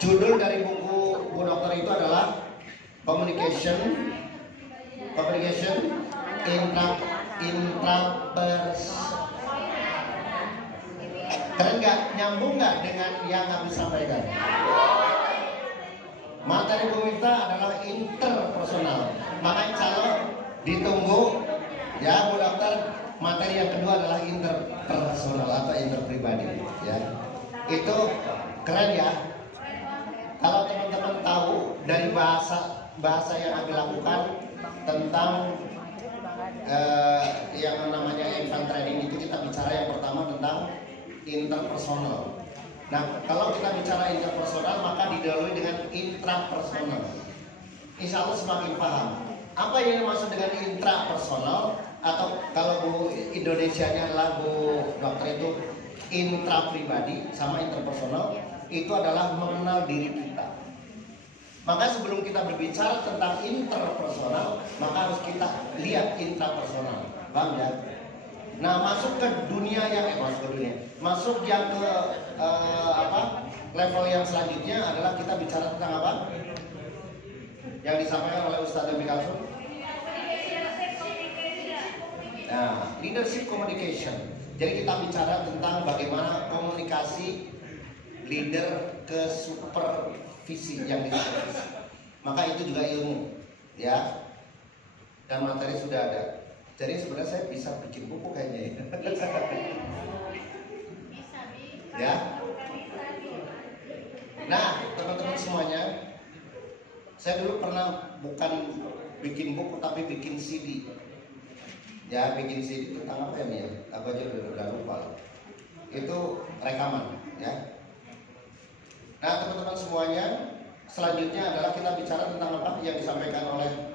Judul dari buku Bu Dokter itu adalah Communication Intrapers. Keren nggak? Nyambung nggak dengan yang habis sampaikan? Materi Bu Miftah adalah interpersonal. Makanya calon ditunggu ya Bu Dokter. Materi yang kedua adalah interpersonal atau interpribadi. Ya, itu keren ya. Kalau teman-teman tahu dari bahasa yang Abi lakukan tentang yang namanya infant training itu, kita bicara yang pertama tentang interpersonal. Nah, kalau kita bicara interpersonal maka didahului dengan intrapersonal. Insya Allah semakin paham apa yang dimaksud dengan intrapersonal, atau kalau Bu Indonesianya adalah Bu Dokter itu intrapribadi sama interpersonal, itu adalah mengenal diri kita. Maka sebelum kita berbicara tentang interpersonal, maka harus kita lihat intrapersonal. Paham ya? Nah, masuk ke dunia yang masuk yang ke level yang selanjutnya adalah kita bicara tentang apa? Yang disampaikan oleh Ustadz Abi Kalsum. Nah, leadership communication. Jadi kita bicara tentang bagaimana komunikasi leader ke supervisi yang disupervisi. Maka itu juga ilmu, ya. Dan materi sudah ada. Jadi sebenarnya saya bisa bikin buku kayaknya ya. Ya. Nah, teman-teman semuanya, saya dulu pernah bukan bikin buku tapi bikin CD. Ya, bikin CD tentang apa ya, Mia? Aku aja udah lupa. Itu rekaman, ya. Nah, teman-teman semuanya, selanjutnya adalah kita bicara tentang apa yang disampaikan oleh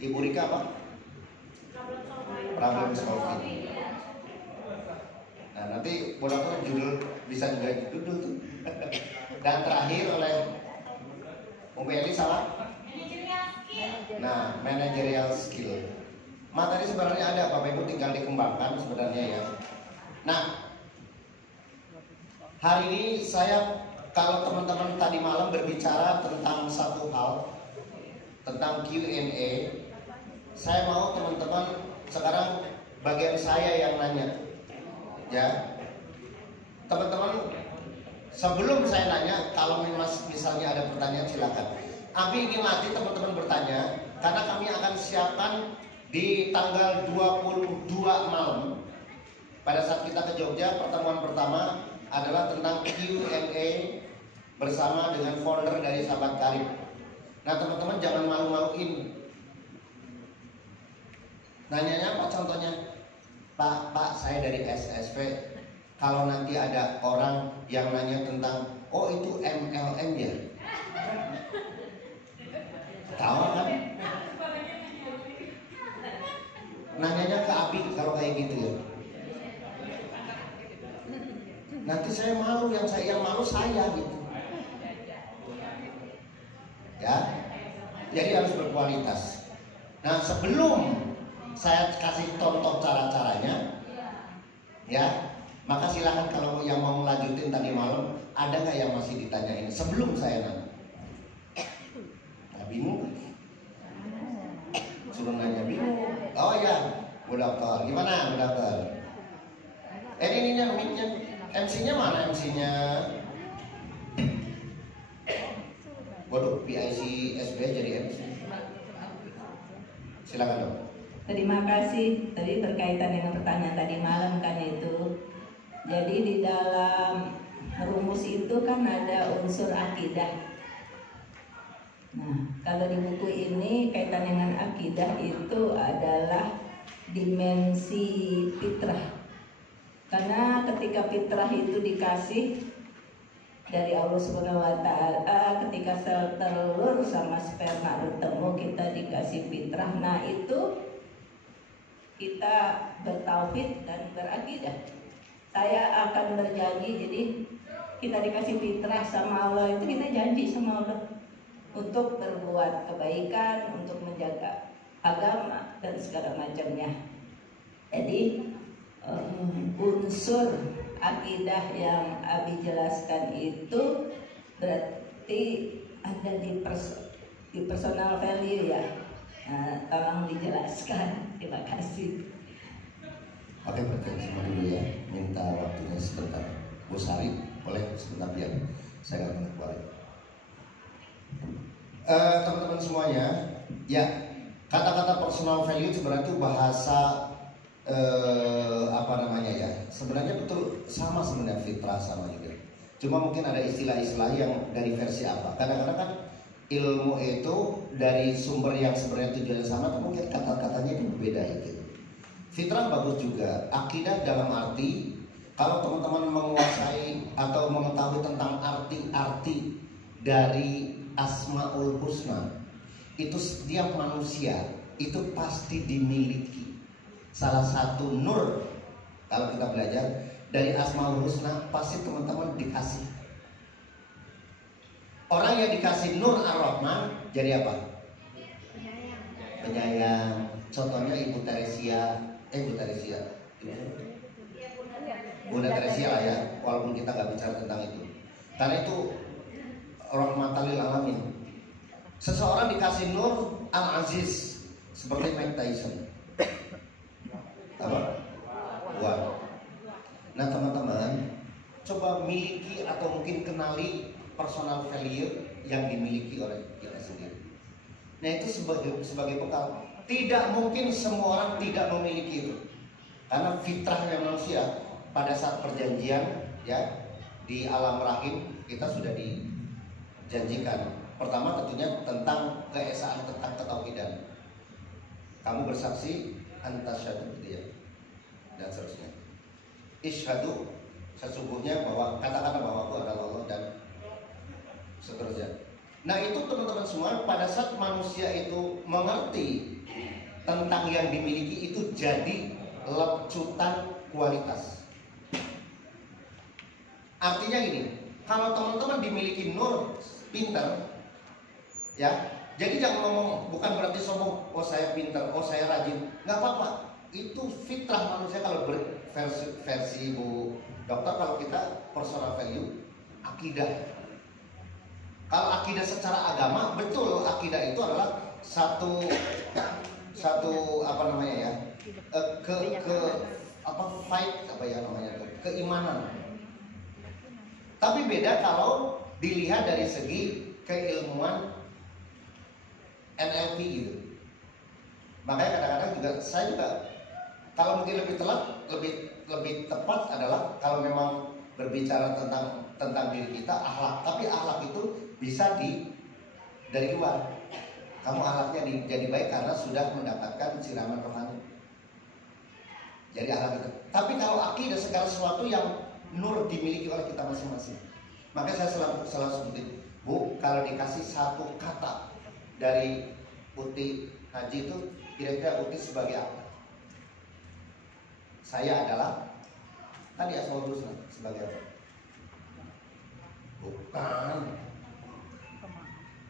Ibu Rika, apa? Problem solving. Nah, nanti mudah-mudahan judul bisa juga judul tuh. Dan terakhir oleh Eli salah? Nah, managerial skill. Materi sebenarnya ada, Bapak Ibu tinggal dikembangkan sebenarnya ya. Nah, hari ini saya, kalau teman-teman tadi malam berbicara tentang satu hal, tentang Q&A, saya mau teman-teman sekarang bagian saya yang nanya, ya. Teman-teman, sebelum saya nanya, kalau misalnya ada pertanyaan silakan. Abi ingin latih teman-teman bertanya, karena kami akan siapkan di tanggal 22 malam. Pada saat kita ke Jogja, pertemuan pertama adalah tentang Q&A bersama dengan founder dari Sahabat Karib. Nah, teman-teman jangan malu-maluin. Nanyanya apa contohnya? Pak, saya dari SSP. Kalau nanti ada orang yang nanya tentang, oh itu MLM ya? Tahu kan? Nanyanya ke Abi kalau kayak gitu ya. Nanti saya malu, yang malu saya gitu. Ya, jadi harus berkualitas. Nah, sebelum saya kasih contoh cara-caranya, ya, maka silakan kalau yang mau melanjutin tadi malam, ada nggak yang masih ditanyain sebelum saya nanya? Bingung? Suruh nanya bingung. Oh ya, Bu Dokter, gimana Bu Dokter? Ininya mic-nya, MC-nya mana MC-nya? Waduh, PIC SB jadi MC. Silakan dong. Terima kasih. Tadi berkaitan dengan pertanyaan tadi malam kan itu. Jadi di dalam rumus itu kan ada unsur akidah. Nah, kalau di buku ini kaitan dengan akidah itu adalah dimensi fitrah. Karena ketika fitrah itu dikasih dari Allah Subhanahu wa taala, ketika sel telur sama sperma bertemu kita dikasih fitrah. Nah, itu kita bertauhid dan berakidah. Saya akan berjanji, jadi kita dikasih fitrah sama Allah itu kita janji sama Allah untuk berbuat kebaikan, untuk menjaga agama dan segala macamnya. Jadi unsur akidah yang Abi jelaskan itu seperti ada di personal value ya. Tolong dijelaskan. Terima kasih. Oke, perhatian semua dulu ya. Minta waktunya sebentar. Bu Sari, boleh sebentar biar saya nggak balik. Teman-teman semuanya, ya, kata-kata personal value sebenarnya itu bahasa apa namanya ya? Sebenarnya betul sama sebenarnya fitrah sama juga. Cuma mungkin ada istilah-istilah yang dari versi apa. Kadang-kadang kan ilmu itu dari sumber yang sebenarnya tujuannya sama, tapi mungkin kata-katanya itu berbeda gitu. Fitrah bagus juga. Akidah dalam arti kalau teman-teman menguasai atau mengetahui tentang arti-arti dari Asmaul Husna, itu setiap manusia itu pasti dimiliki salah satu nur. Kalau kita belajar dari Asmaul Husna, pasti teman-teman dikasih. Orang yang dikasih Nur Ar-Rahman jadi apa? Penyayang. Contohnya Ibu Teresia, Bunda Teresia lah ya, walaupun kita nggak bicara tentang itu. Karena itu rahmatan lil alamin. Seseorang dikasih Nur Al-Aziz seperti Mike Tyson. Apa? Wow. Nah teman-teman, coba miliki atau mungkin kenali personal value yang dimiliki oleh kita sendiri. Nah itu sebagai bekal. Tidak mungkin semua orang tidak memiliki itu, karena fitrahnya manusia pada saat perjanjian ya di alam rahim kita sudah dijanjikan. Pertama tentunya tentang keesaan, tentang ketauhidan. Kamu bersaksi antasyadu gitu ya, dan seterusnya. Isyhadu, sesungguhnya bahwa kata-kata bahwa aku adalah Allah, dan seterusnya. Nah itu teman-teman semua, pada saat manusia itu mengerti tentang yang dimiliki itu jadi lecutan kualitas. Artinya gini, kalau teman-teman dimiliki nur, pinter ya, jadi jangan ngomong, bukan berarti sombong, oh saya pinter, oh saya rajin, nggak apa-apa. Itu fitrah manusia. Kalau versi Bu Dokter, kalau kita personal value, akidah. Kalau akidah secara agama, betul akidah itu adalah satu apa namanya ya, keimanan. Tapi beda kalau dilihat dari segi keilmuan NLP gitu. Makanya kadang-kadang juga saya juga, kalau mungkin lebih tepat adalah kalau memang berbicara tentang diri kita, akhlak. Tapi akhlak itu bisa dari luar. Kamu akhlaknya jadi baik karena sudah mendapatkan siraman rohani. Jadi akhlak itu. Tapi kalau akidah segala sesuatu yang nur dimiliki oleh kita masing-masing. Makanya saya selalu sebutin, Bu, kalau dikasih satu kata dari Uti Haji itu, kira-kira Uti sebagai apa? Saya adalah tadi Asmaul Husna, sebagai apa? Bukan.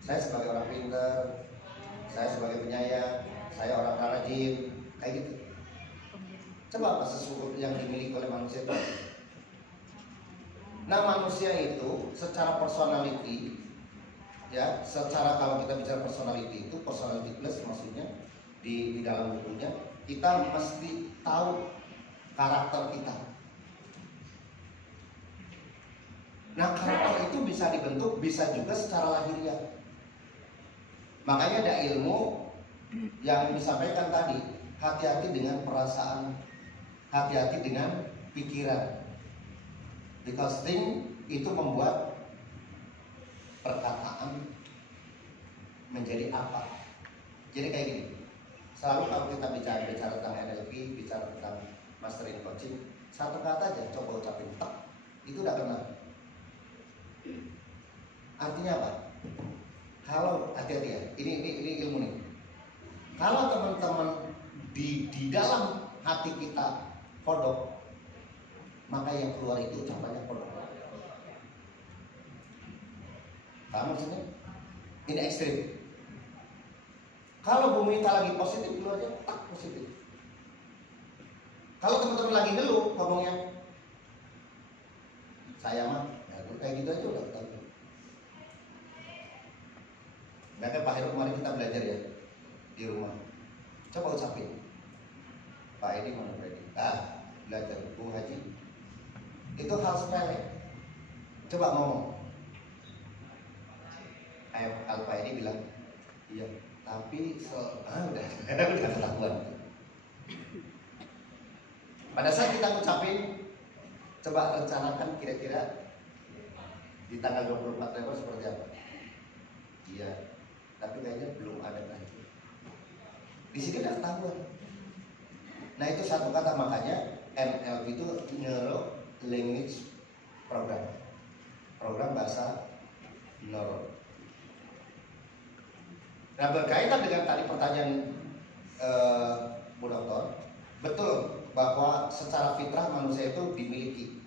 Saya sebagai orang pintar, saya sebagai penyayang, saya orang rajin, kayak gitu. Coba apa sesungguhnya yang dimiliki oleh manusia itu? Nah manusia itu secara personality, ya, secara kalau kita bicara personality itu, personality plus maksudnya di dalam bukunya kita mesti tahu karakter kita. Nah karakter itu bisa dibentuk, bisa juga secara lahiriah. Makanya ada ilmu yang disampaikan tadi, hati-hati dengan perasaan, hati-hati dengan pikiran. Because thing itu membuat perkataan menjadi apa. Jadi kayak gini, selalu kalau kita bicara tentang NLP, bicara tentang mastering coaching, satu kata aja coba ucapin, tak, itu udah kena. Artinya apa? Kalau hati-hati ya, ini ilmu nih. Kalau teman-teman di dalam hati kita kodok, maka yang keluar itu ucapannya kodok. Kamu maksudnya? Ini ekstrim. Kalau bumi kita lagi positif, keluarnya tak positif. Kalau teman-teman lagi ngeluh, ngomongnya saya mah, ya, kayak gitu aja udah tahu. Maka Pak Heru kemarin kita belajar ya di rumah. Coba ucapin. Pak Edi mana Pak Edi? Belajar. Bu Haji. Itu hal sepele. Coba ngomong. Kayak Pak Edi bilang, iya. Tapi udah ketahuan. Pada saat kita ngucapin, coba rencanakan kira-kira di tanggal 24 November seperti apa? Iya, tapi kayaknya belum ada lagi. Di sini udah ketahuan. Nah itu satu kata, makanya NLP itu Neuro Language Program bahasa neuro. Nah berkaitan dengan tadi pertanyaan Bu Dokter, betul bahwa secara fitrah manusia itu dimiliki.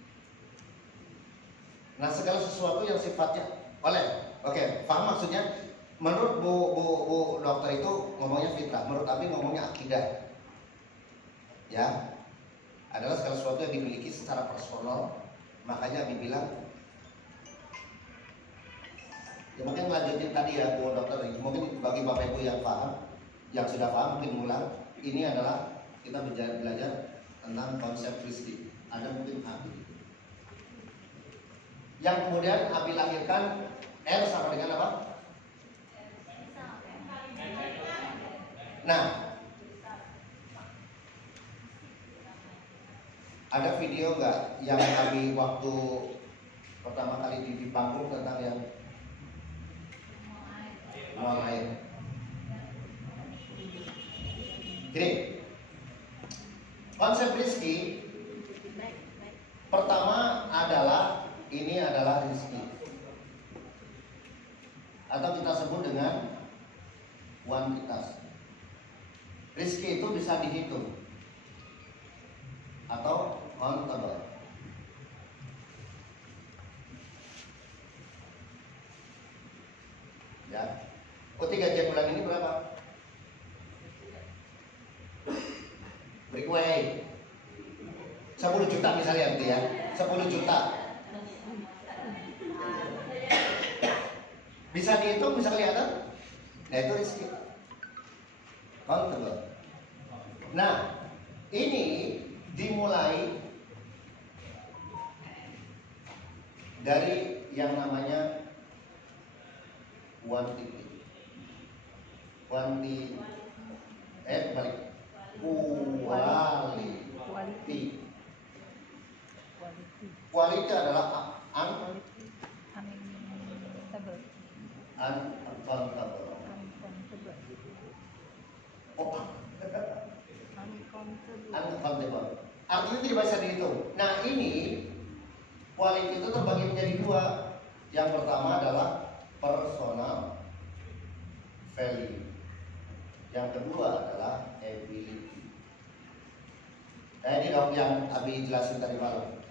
Nah segala sesuatu yang sifatnya oke, paham maksudnya? Menurut Bu Dokter itu ngomongnya fitrah, menurut Abi ngomongnya akidah. Ya, adalah segala sesuatu yang dimiliki secara personal. Makanya Abi bilang, ya mungkin lanjutin tadi ya Bu Dokter. Mungkin bagi Bapak Ibu yang paham, yang sudah paham mungkin ulang. Ini adalah kita belajar tentang konsep Kristi. Ada mungkin Abi yang kemudian Abi lahirkan R sama dengan apa? Nah, ada video nggak yang kami waktu pertama kali di panggung tentang yang buang air? Jadi konsep rizki pertama adalah ini adalah rizki, atau kita sebut dengan kuantitas. Rizki itu bisa dihitung atau countable. Ya, U3 bulan ini berapa? Breakaway 10 juta misalnya gitu ya, 10 juta. Bisa dihitung, bisa kelihatan? Nah itu rizki countable. Nah ini dimulai dari yang namanya quantity. Quality adalah uncountable. Uncountable. Artinya tidak bisa dihitung. Nah ini quality itu terbagi menjadi dua. Yang pertama adalah personal value. Yang kedua adalah ability. Nah ini dong yang Abi jelasin tadi malam.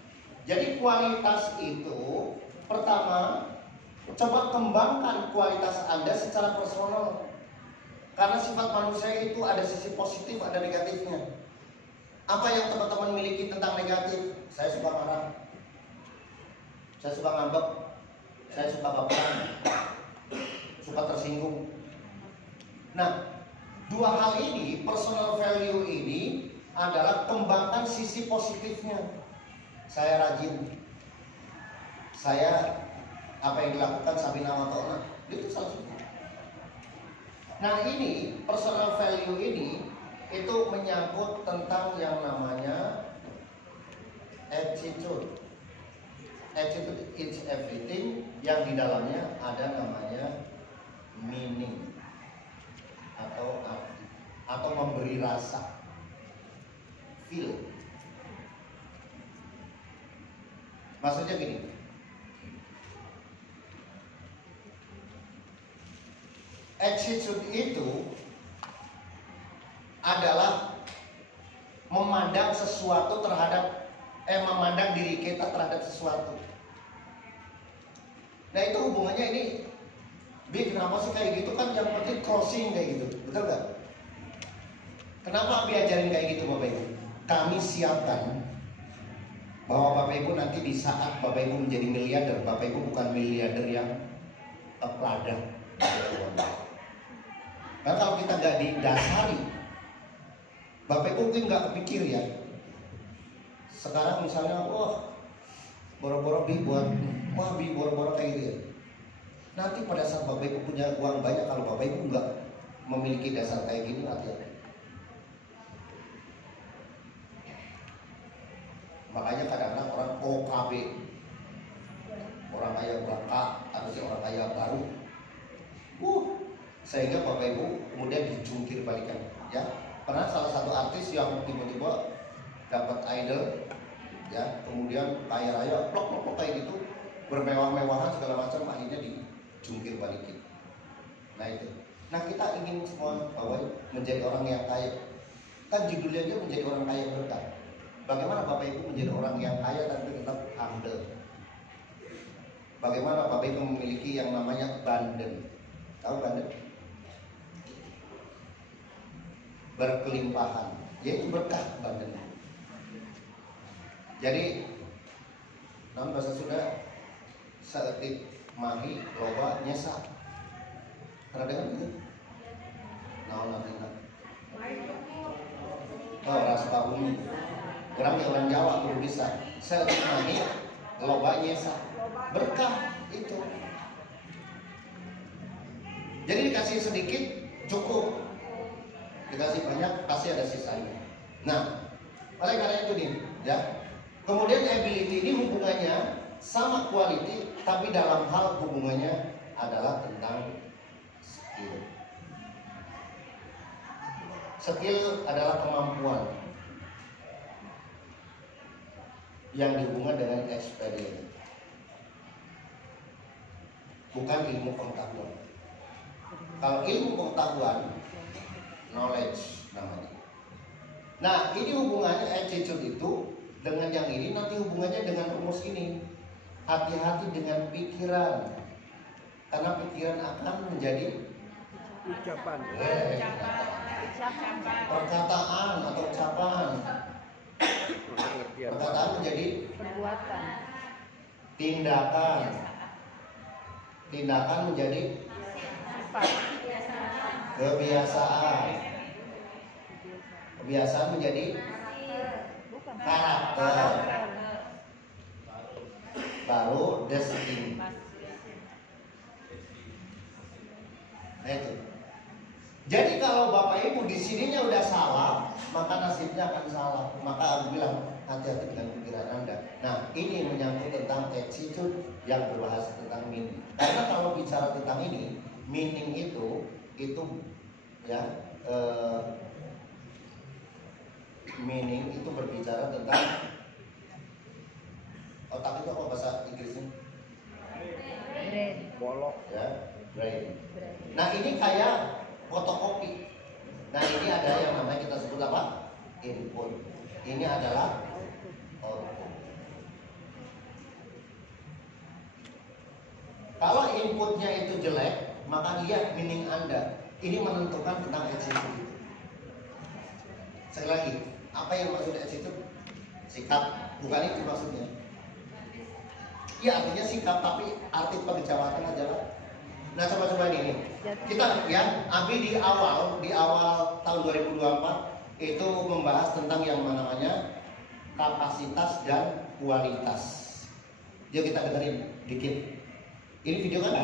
Jadi kualitas itu pertama, coba kembangkan kualitas Anda secara personal. Karena sifat manusia itu ada sisi positif, ada negatifnya. Apa yang teman-teman miliki tentang negatif? Saya suka marah, saya suka ngambek, saya suka baperan, suka tersinggung. Nah, dua hal ini, personal value ini adalah kembangkan sisi positifnya. Saya rajin, saya apa yang dilakukan Sabina Watona itu salah satu. Nah ini personal value ini itu menyangkut tentang yang namanya attitude. Attitude is everything, yang di dalamnya ada namanya meaning atau arti, atau memberi rasa, feel. Maksudnya gini, attitude itu adalah memandang sesuatu terhadap memandang diri kita terhadap sesuatu. Nah itu hubungannya ini, kenapa sih kayak gitu kan? Yang penting closing kayak gitu, betul gak? Kenapa Abi ajarin kayak gitu Bapak Ibu? Kami siapkan bahwa Bapak Ibu nanti di saat Bapak Ibu menjadi miliarder, Bapak Ibu bukan miliarder yang tepladah. nggak didasari, Bapak Ibu mungkin nggak kepikir ya. Sekarang misalnya, wah boro-boro bi boro-boro kayak gitu ya. Nanti pada saat Bapak Ibu punya uang banyak, kalau Bapak Ibu nggak memiliki dasar kayak gini, hati-hati. Makanya kadang-kadang orang OKB, orang kaya bakat atau si orang kaya baru, sehingga Bapak Ibu kemudian dijungkir balikan. Ya, pernah salah satu artis yang tiba-tiba dapat idol, ya, kemudian kaya raya, plok kayak gitu, bermewah-mewahan segala macam, akhirnya dijungkir balikin. Nah itu. Nah kita ingin semua bahwa menjadi orang yang kaya. Kan judulnya dia menjadi orang kaya berkah. Bagaimana Bapak Ibu menjadi orang yang kaya tapi tetap humble? Bagaimana Bapak Ibu memiliki yang namanya abundant? Tahu abundant? Berkelimpahan, yaitu berkah abundant. Jadi, dalam bahasa Sunda, seetik mahi loba nyesa. Pernah dengar itu? Nanti. Oh, rasa bumi. Orang Jawa belum bisa. Seetik mahi loba nyesa. Berkah itu. Jadi dikasih sedikit cukup, dikasih banyak pasti ada sisanya. Nah, oleh karena itu nih, ya. Kemudian ability ini hubungannya sama quality, tapi dalam hal hubungannya adalah tentang skill. Skill adalah kemampuan yang dihubungkan dengan experience, bukan ilmu pengetahuan. Kalau ilmu pengetahuan, knowledge namanya. Nah, ini hubungannya attitude itu dengan yang ini, nanti hubungannya dengan rumus ini. Hati-hati dengan pikiran, karena pikiran akan menjadi ucapan. Perkataan atau ucapan. Perkataan menjadi Perbuatan. tindakan. Tindakan menjadi kebiasaan. Kebiasaan menjadi karakter. Baru destiny. Nah itu. Jadi kalau Bapak Ibu di sininya udah salah, maka nasibnya akan salah. Maka aku bilang hati-hati dengan pikiran Anda. Nah, ini menyangkut tentang attitude yang berbahasa tentang meaning. Karena kalau bicara tentang ini, meaning itu ya meaning itu berbicara tentang otak itu apa bahasa Inggrisnya? Brain. Bolok. Ya, brain. Nah ini kayak fotokopi. Nah ini ada yang namanya kita sebut apa? Input. Ini adalah output. Kalau inputnya itu jelek, maka lihat meaning Anda. Ini menentukan tentang attitude. Sekali lagi, apa yang maksud attitude? Sikap, bukan itu maksudnya. Ya artinya sikap, tapi arti penjawatan aja lah. Nah coba-coba ini. Kita ya, Abi di awal tahun 2024 itu membahas tentang yang namanya kapasitas dan kualitas. Yuk kita dengerin dikit. Ini video kan?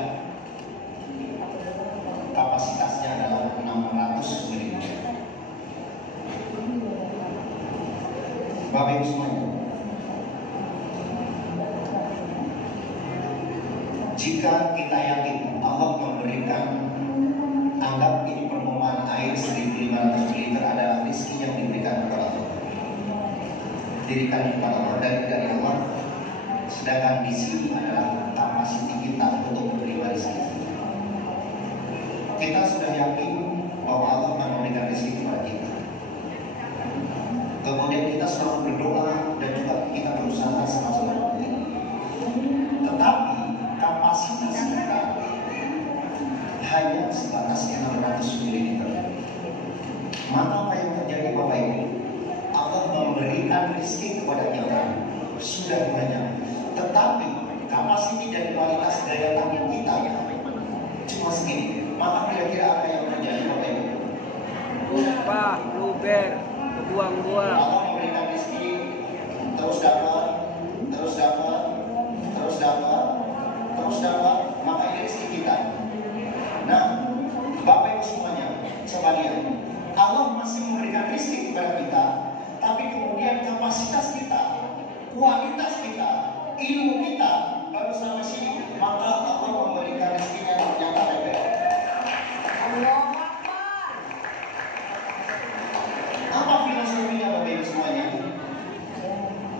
Kapasitasnya adalah 600 ml. Bapak Ibu semuanya, jika kita yakin Allah memberikan, anggap ini permukaan air 1500 liter adalah rezeki yang diberikan kepada Allah, diberikan kepada Allah dari Allah, sedangkan di sini adalah kapasitas kita untuk menerima rezeki. Kita sudah yakin bahwa Allah akan memberikan rezeki kepada kita. Kemudian kita selalu berdoa dan juga kita berusaha sama-sama. Tetapi kapasitas kita hanya sebatas 600 ml. Maka apa yang terjadi Bapak Ibu? Allah memberikan rezeki kepada kita sudah banyak, tetapi kapasitas dan kualitas daya tahan kita cuma segini. Maka kira-kira apa yang terjadi Bapak Ibu? Ber, buang-buang. Allah memberikan rezeki, terus dapat, terus dapat, terus dapat, terus dapat, maka ini rezeki kita. Nah, Bapak Ibu semuanya, coba lihat, Allah masih memberikan rezeki kepada kita, tapi kemudian kapasitas kita, kualitas kita, ilmu kita baru sampai sini, maka Allah memberikan rezekinya yang tak lebar. Apa filosofinya Bapak Ibu semuanya?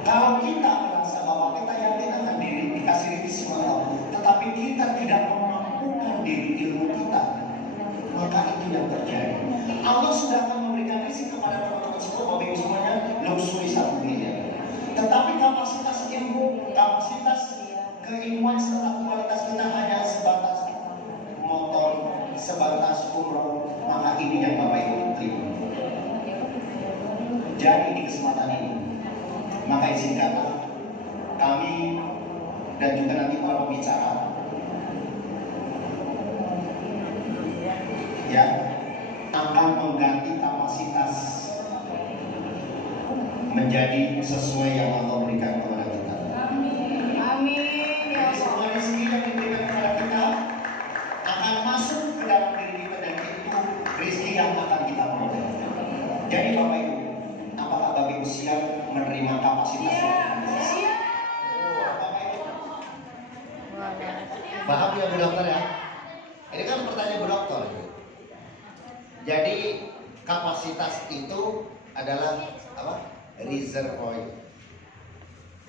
Kalau kita merasa bahwa kita yakin akan diri dikasih rezeki sama Allah, tetapi kita tidak memampukan diri ilmu kita, maka itu yang terjadi. Allah sudah akan memberikan rezeki kepada teman-teman semua, Bapak Ibu semuanya, luxury 1 miliar. Tetapi kapasitas ilmu, kapasitas keilmuan serta kualitas kita hanya sebatas motor, sebatas umroh, maka ini yang Bapak Ibu terima. Jadi di kesempatan ini, maka izinkanlah kami dan juga nanti para pembicara ya akan mengganti kapasitas menjadi sesuai yang Allah berikan kepada kita. Amin. Amin. Ya Allah. Semua rezeki yang diberikan kepada kita akan masuk ke dalam diri kita dan itu rezeki yang akan kita peroleh. Jadi Bapak Ibu, apakah Bapak Ibu siap menerima kapasitas? Siap. Paham ya Bu Dokter ya? Ini kan pertanyaan Bu Dokter. Jadi kapasitas itu adalah apa? Reservoir,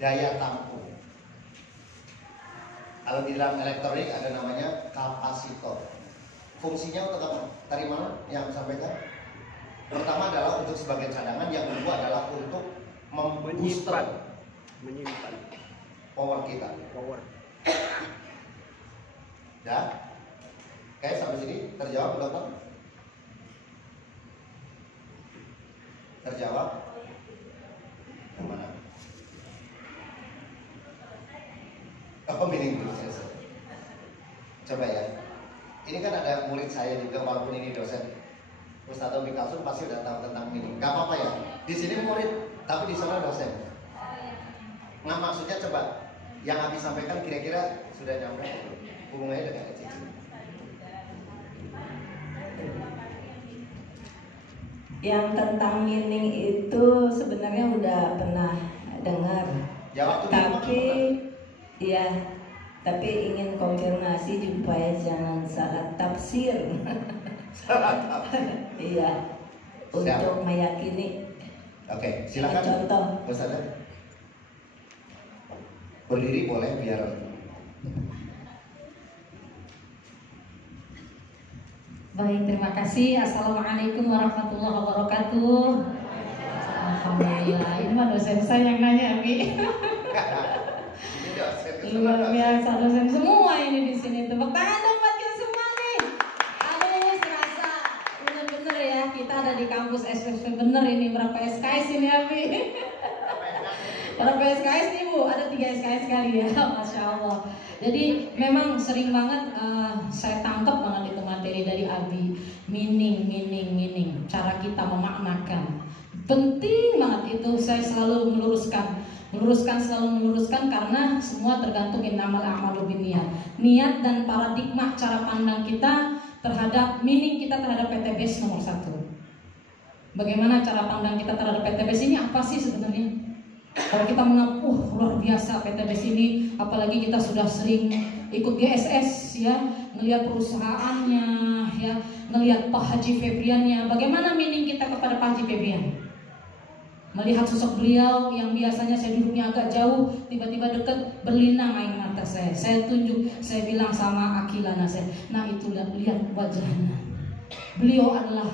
daya tampung. Kalau di dalam elektronik ada namanya kapasitor. Fungsinya untuk apa? Tadi mana yang sampaikan? Pertama adalah untuk sebagai cadangan, yang kedua adalah untuk menyimpan power kita. power. Ya, oke sampai sini terjawab Bu Dokter? Terjawab? Yang mana? Oh, meaning dulu saya. Coba ya. Ini kan ada murid saya juga, walaupun ini dosen. Ustaz Tommy Kalsum pasti udah tahu tentang meaning. Gak apa-apa ya. Di sini murid, tapi di sana dosen. Nah maksudnya coba, yang habis sampaikan kira-kira sudah nyampe hubungannya dengan Cici. Yang tentang meaning itu sebenarnya udah pernah dengar. Ya, waktu tapi ya, tapi ingin konfirmasi supaya jangan salah tafsir. Iya, untuk meyakini. Oke, silakan. Contoh. Ustaz. Berdiri boleh biar. Baik, terima kasih. Assalamualaikum warahmatullahi wabarakatuh. Alhamdulillah, ini mah dosen saya yang nanya, Abi. Luar biasa dosen semua ini di sini. Tepuk tangan dong buat kita semua nih. Aduh, serasa bener-bener ya kita ada di kampus SPP bener ini. Berapa SKS ini, Abi? Berapa SKS nih Bu? Ada 3 SKS kali ya, Masya Allah. Jadi memang sering banget saya tangkap banget itu materi dari Abi. Meaning, cara kita memaknakan. Penting banget itu, saya selalu meluruskan karena semua tergantung innamal a'malu binniyat. Niat dan paradigma cara pandang kita terhadap meaning kita terhadap PTBS nomor 1. Bagaimana cara pandang kita terhadap PTBS ini, apa sih sebenarnya? Kalau kita mengaku luar biasa PTBS ini, apalagi kita sudah sering ikut GSS ya, ngelihat perusahaannya ya, ngelihat Pak Haji Febriannya. Bagaimana meaning kita kepada Pak Haji Febrian? Melihat sosok beliau yang biasanya saya duduknya agak jauh, tiba-tiba dekat, berlinang air mata saya. Saya tunjuk, saya bilang sama Akilana saya, nah itulah lihat wajahnya. Beliau adalah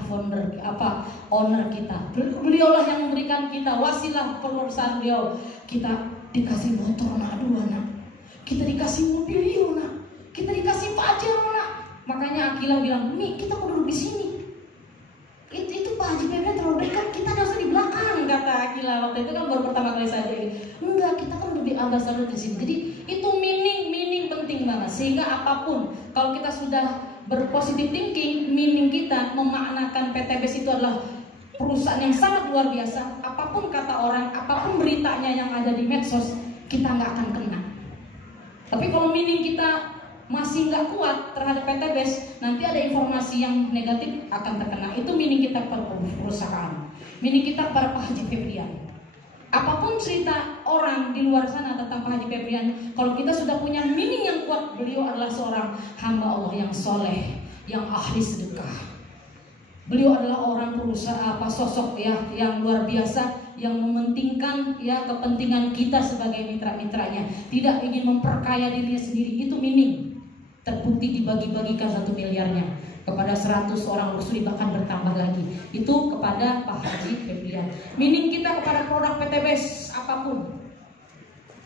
owner kita. Beliaulah yang memberikan kita wasilah perusahaan beliau. Kita dikasih motor nak 2 nak. Kita dikasih mobil nak. Kita dikasih Pajero nak. Makanya Akila bilang, "Mi, kita kok duduk di sini?" Itu Pak Haji Febrian terlalu dekat, kita harus di belakang, kata Akila. Waktu itu kan baru pertama kali saya jadi. Enggak, kita kan lebih agak selalu di sini. Jadi itu meaning penting banget. Sehingga apapun, kalau kita sudah berpositif thinking, meaning kita memaknakan PTBS itu adalah perusahaan yang sangat luar biasa. Apapun kata orang, apapun beritanya yang ada di medsos, kita nggak akan kena. Tapi kalau meaning kita masih nggak kuat terhadap PTBS, nanti ada informasi yang negatif akan terkena. Itu meaning kita kepada perusahaan, meaning kita kepada Pak Haji Febrian. Apapun cerita orang di luar sana tentang Pak Haji Febrian, kalau kita sudah punya meaning yang kuat, beliau adalah seorang hamba Allah yang soleh, yang ahli sedekah. Beliau adalah orang perusahaan, sosok ya yang luar biasa, yang mementingkan ya kepentingan kita sebagai mitra-mitranya, tidak ingin memperkaya dirinya sendiri. Itu meaning. Terbukti dibagi-bagikan 1 miliarnya kepada 100 orang rusuli, bahkan bertambah lagi. Itu kepada Pak Haji Febrian. Meaning kita kepada produk PTBS apapun.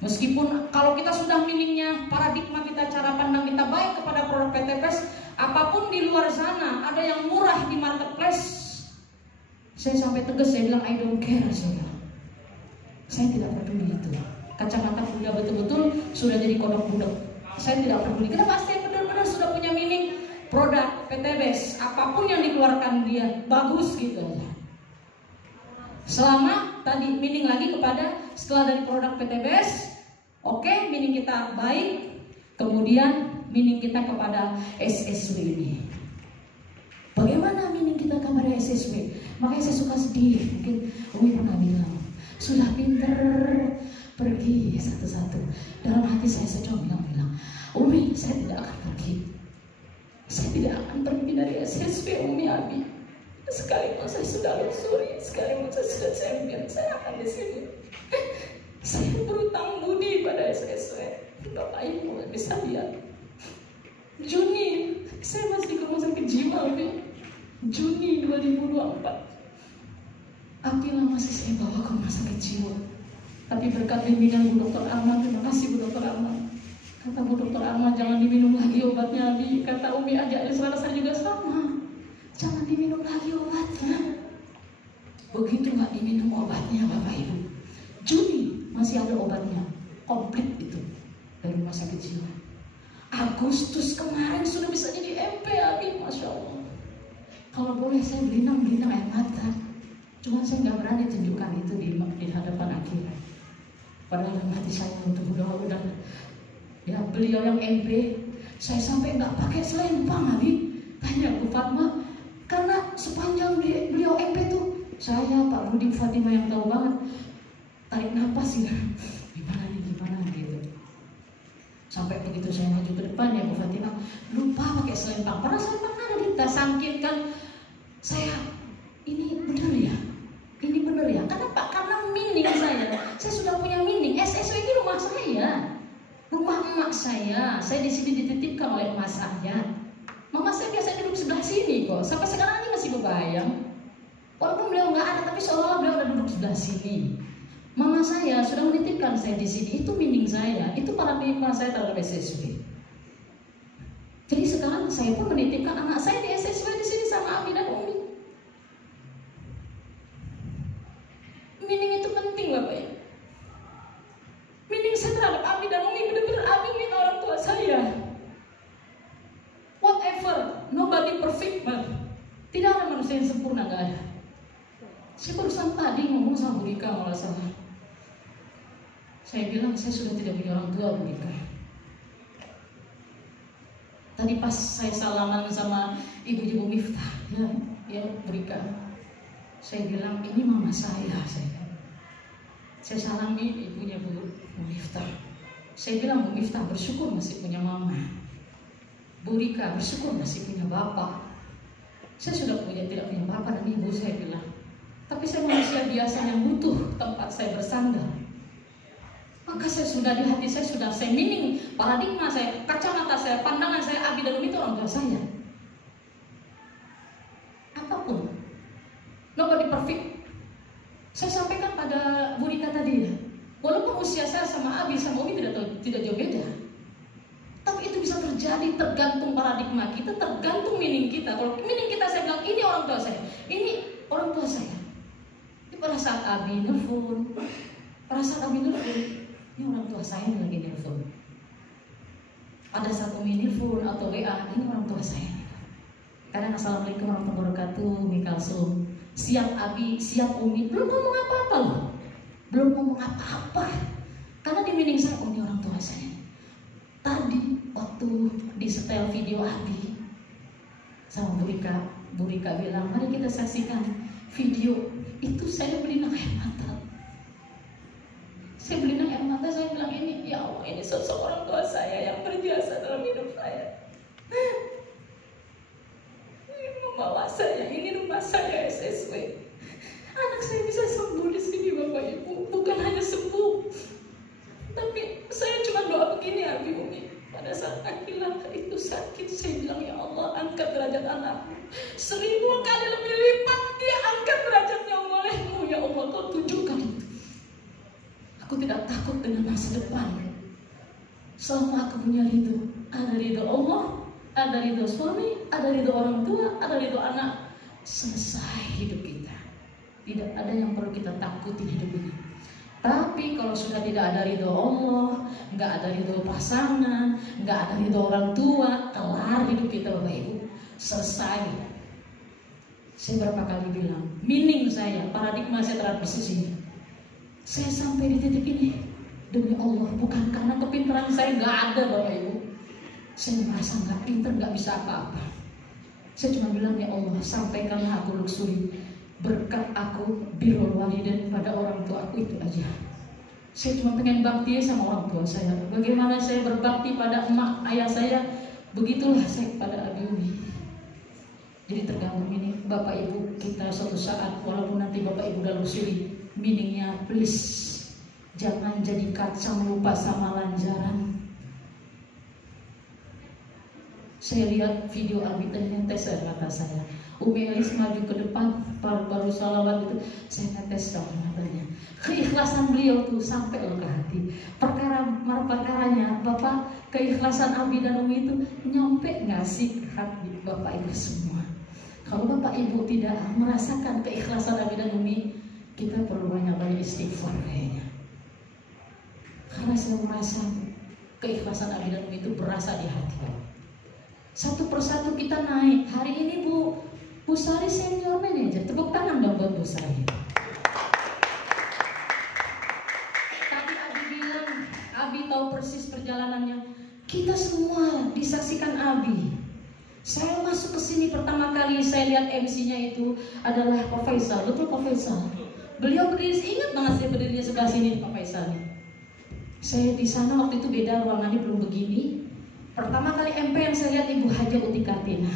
Meskipun kalau kita sudah meaningnya, paradigma kita, cara pandang kita baik kepada produk PTBS, apapun di luar sana ada yang murah di marketplace, saya sampai tegas, saya bilang I don't care, saya tidak peduli itu. Kacamata kuda betul-betul sudah jadi kodok budak. Saya tidak peduli. Kenapa? Saya benar-benar sudah punya meaning produk PTBS, apapun yang dikeluarkan dia bagus gitu aja. Selama tadi meaning lagi kepada setelah dari produk PTBS, oke, meaning kita baik, kemudian meaning kita kepada SSW ini. Bagaimana meaning kita kepada SSW? Makanya saya suka sedih. Mungkin Umi pernah bilang, sudah pinter pergi satu-satu. Dalam hati saya sedang bilang, Umi, saya tidak akan pergi. Saya tidak akan pergi dari SSW, Umi Abi. Sekalipun saya sudah lusuri, sekalipun saya sudah champion, saya akan di sini. Saya berutang budi pada SSW. Bapak Ibu bisa lihat. Juni, saya masih ke rumah sakit jiwa, Umi. Juni 2024. Abdillah masih saya bawa ke rumah sakit jiwa. Tapi berkat bimbingan Bu Dr. Arman, terima kasih Bu Dr. Arman. Kata Bu Dr. Arman, jangan diminum lagi obatnya, Abi. Kata Umi aja, suara saya juga sama. Jangan diminum lagi obatnya. Begitu nggak diminum obatnya, Bapak Ibu, Juni masih ada obatnya, komplit itu dari rumah sakit jiwa. Agustus kemarin sudah bisa jadi MP, Abi, Masya Allah. Kalau boleh saya belinang air mata. Cuma saya nggak berani tunjukkan itu di hadapan akhirat. Padahal dalam hati saya untuk udah ya beliau yang MP, saya sampai nggak pakai selempang, Abi. Tanya Bu Fatma, karena sepanjang beliau MP tuh saya, Pak Budi, Fatimah yang tahu banget, tarik napas sih, gimana gitu. Sampai begitu saya maju ke depan ya Bu Fatimah, lupa pakai selempang. Padahal selempang ada di tas, sangkin kan. Saya, ini benar ya? Kenapa? Karena meaning saya sudah punya meaning. SSW ini rumah saya, rumah emak saya di sini dititipkan oleh emak saya. Mama saya biasa duduk sebelah sini kok, sampai sekarang ini masih berbayang. Walaupun beliau nggak ada, tapi seolah-olah beliau ada duduk sebelah sini. Mama saya sudah menitipkan saya di sini, itu meaning saya, itu paradigma saya terhadap SSW. Jadi sekarang saya pun menitipkan anak saya di SSW di sini sama Abi dan Umi. Meaning itu penting, Bapak ya. Meaning saya terhadap Abi dan Umi, benar-benar Abi ini orang tua saya. Whatever, nobody perfect, man. Tidak ada manusia yang sempurna, nggak ada. Saya barusan tadi ngomong sama Bu Rika, malah salah. Saya bilang saya sudah tidak punya orang tua, Bu Rika. Tadi pas saya salaman sama ibu Miftah, ya Bu Rika. Saya bilang ini mama saya. Saya salami ibunya Bu Miftah. Saya bilang Bu Miftah bersyukur masih punya mama. Bu Rika bersyukur masih punya bapak. Saya sudah tidak punya bapak dan ibu, saya bilang. Tapi saya manusia biasa yang butuh tempat saya bersandar. Maka saya sudah di hati saya meaning, paradigma saya, kacamata saya, pandangan saya, Abi dan Umi itu orang tua saya. Apapun, nobody perfect. Saya sampaikan pada Bu Rika tadi ya, walaupun usia saya sama Abi sama Umi tidak jauh beda, tapi itu bisa terjadi tergantung paradigma kita, tergantung meaning kita. Kalau meaning kita saya bilang ini orang tua saya, ini orang tua saya. Pada saat Abi nelfon, ini orang tua saya yang lagi nelfon. Pada saat Umi nelfon atau WA, ini orang tua saya. Kadang assalamualaikum warahmatullahi wabarakatuh, Umi Kalsum. Siap Abi, siap Umi, belum ngomong apa-apa loh. Belum ngomong apa-apa. Karena di meeting saya, oh ini orang tua saya. Tadi waktu di setel video Abi sama Bu Rika bilang, mari kita saksikan video itu. Saya berinang air mata. Saya bilang ini, ya Allah, ini sosok orang tua saya yang berjasa dalam hidup saya. Ini membawa saya, ini rumah saya SSW. Anak saya bisa sembuh di sini Bapak Ibu, bukan hanya sembuh, tapi saya cuma doa begini Abi Umi. Pada saat Akila itu sakit, saya bilang, ya Allah, angkat derajat anakku 1000 kali lebih lipat. Dia angkat derajatnya oleh-Mu, ya Allah, Kau tunjukkan itu. Aku tidak takut dengan masa depan. Selama aku punya ridho, ada ridho Allah, ada ridho suami, ada ridho orang tua, ada ridho anak. Selesai hidup kita. Tidak ada yang perlu kita takutin hidup ini. Tapi kalau sudah tidak ada ridho Allah, nggak ada ridho pasangan, nggak ada ridho orang tua, kelar hidup kita Bapak Ibu. Selesai. Saya berapa kali bilang, meaning saya, paradigma saya terhadap bisnis ini. Saya sampai di titik ini demi Allah, bukan karena kepintaran saya, nggak ada Bapak Ibu. Saya merasa nggak pintar, nggak bisa apa-apa. Saya cuma bilang, ya Allah, sampaikanlah aku luxury, berkat aku birrul walidain pada orang tua aku, itu aja. Saya cuma pengen bakti sama orang tua saya. Bagaimana saya berbakti pada emak ayah saya, begitulah saya pada Abi Umi. Jadi tergabung ini Bapak Ibu kita suatu saat, walaupun nanti Bapak Ibu udah luxury, meaningnya please jangan jadi kacang lupa sama lanjaran. Saya lihat video Abi tadi ngetes air mata saya. Umi Elis maju ke depan, baru salawat itu, saya ngetes sama matanya. Keikhlasan beliau tuh sampai ke hati. Perkaranya Bapak, keikhlasan Abi dan Umi itu nyampe nggak sih ke hati Bapak Ibu semua? Kalau Bapak Ibu tidak merasakan keikhlasan Abi dan Umi, kita perlu banyak-banyak istighfar kayaknya. Karena saya merasa keikhlasan Abi dan Umi itu berasa di hati. Satu persatu kita naik. Hari ini Bu Sari senior manager. Tepuk tangan dong buat Bu Sari. Tadi Abi bilang, Abi tahu persis perjalanannya. Kita semua disaksikan Abi. Saya masuk ke sini pertama kali, saya lihat MC-nya itu adalah Pak Faisal. Betul Pak Faisal? Beliau berdiri, ingat banget saya berdiri di sebelah sini Pak Faisal. Saya di sana waktu itu beda, ruangannya belum begini. Pertama kali MP yang saya lihat Ibu Haja Uti Kartina.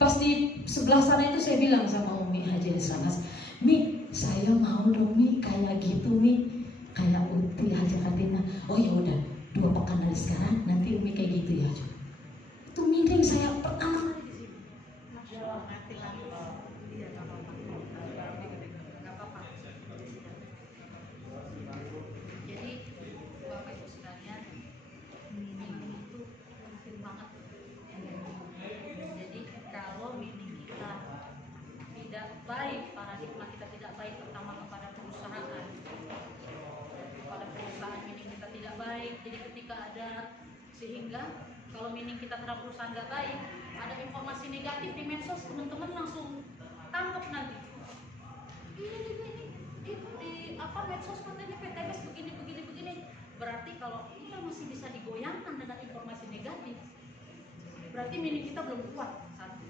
Pas di sebelah sana itu saya bilang sama Umi Haja di sana, Mi, saya mau dong Mi kayak gitu Mi, kayak Uti Haja Kartina. Oh ya udah, 2 pekan dari sekarang nanti Umi kayak gitu ya. Itu meeting saya pertama kali di sini. Jadi Bapak Ibu sekalian, meeting itu penting banget. Jadi kalau meeting kita tidak baik, paradigma kita tidak baik, pertama kepada perusahaan meeting kita tidak baik. Jadi ketika ada, sehingga kalau meeting kita terhadap perusahaan nggak baik, ada informasi negatif di medsos, teman-teman langsung tangkap nanti. Ini di apa medsos katanya PTBS begini. Berarti kalau kita masih bisa digoyangkan dengan informasi negatif, berarti meaning kita belum kuat. Satu,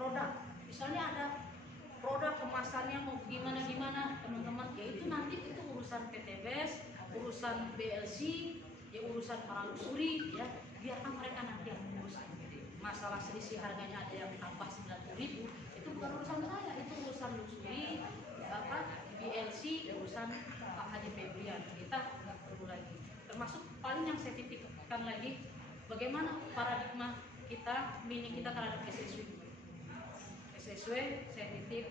produk, misalnya ada produk kemasannya mau gimana teman-teman, yaitu nanti itu urusan PTBS, urusan BLC, ya urusan para luxury, ya biarkan mereka nanti yang menguruskan. Masalah selisih harganya ada yang tambah 90.000, itu bukan urusan saya, itu urusan luxury, BLC, urusan Pak Haji Febrian. Kita nggak perlu lagi. Termasuk paling yang saya titikkan lagi, bagaimana paradigma kita, meaning kita terhadap SSW, saya titip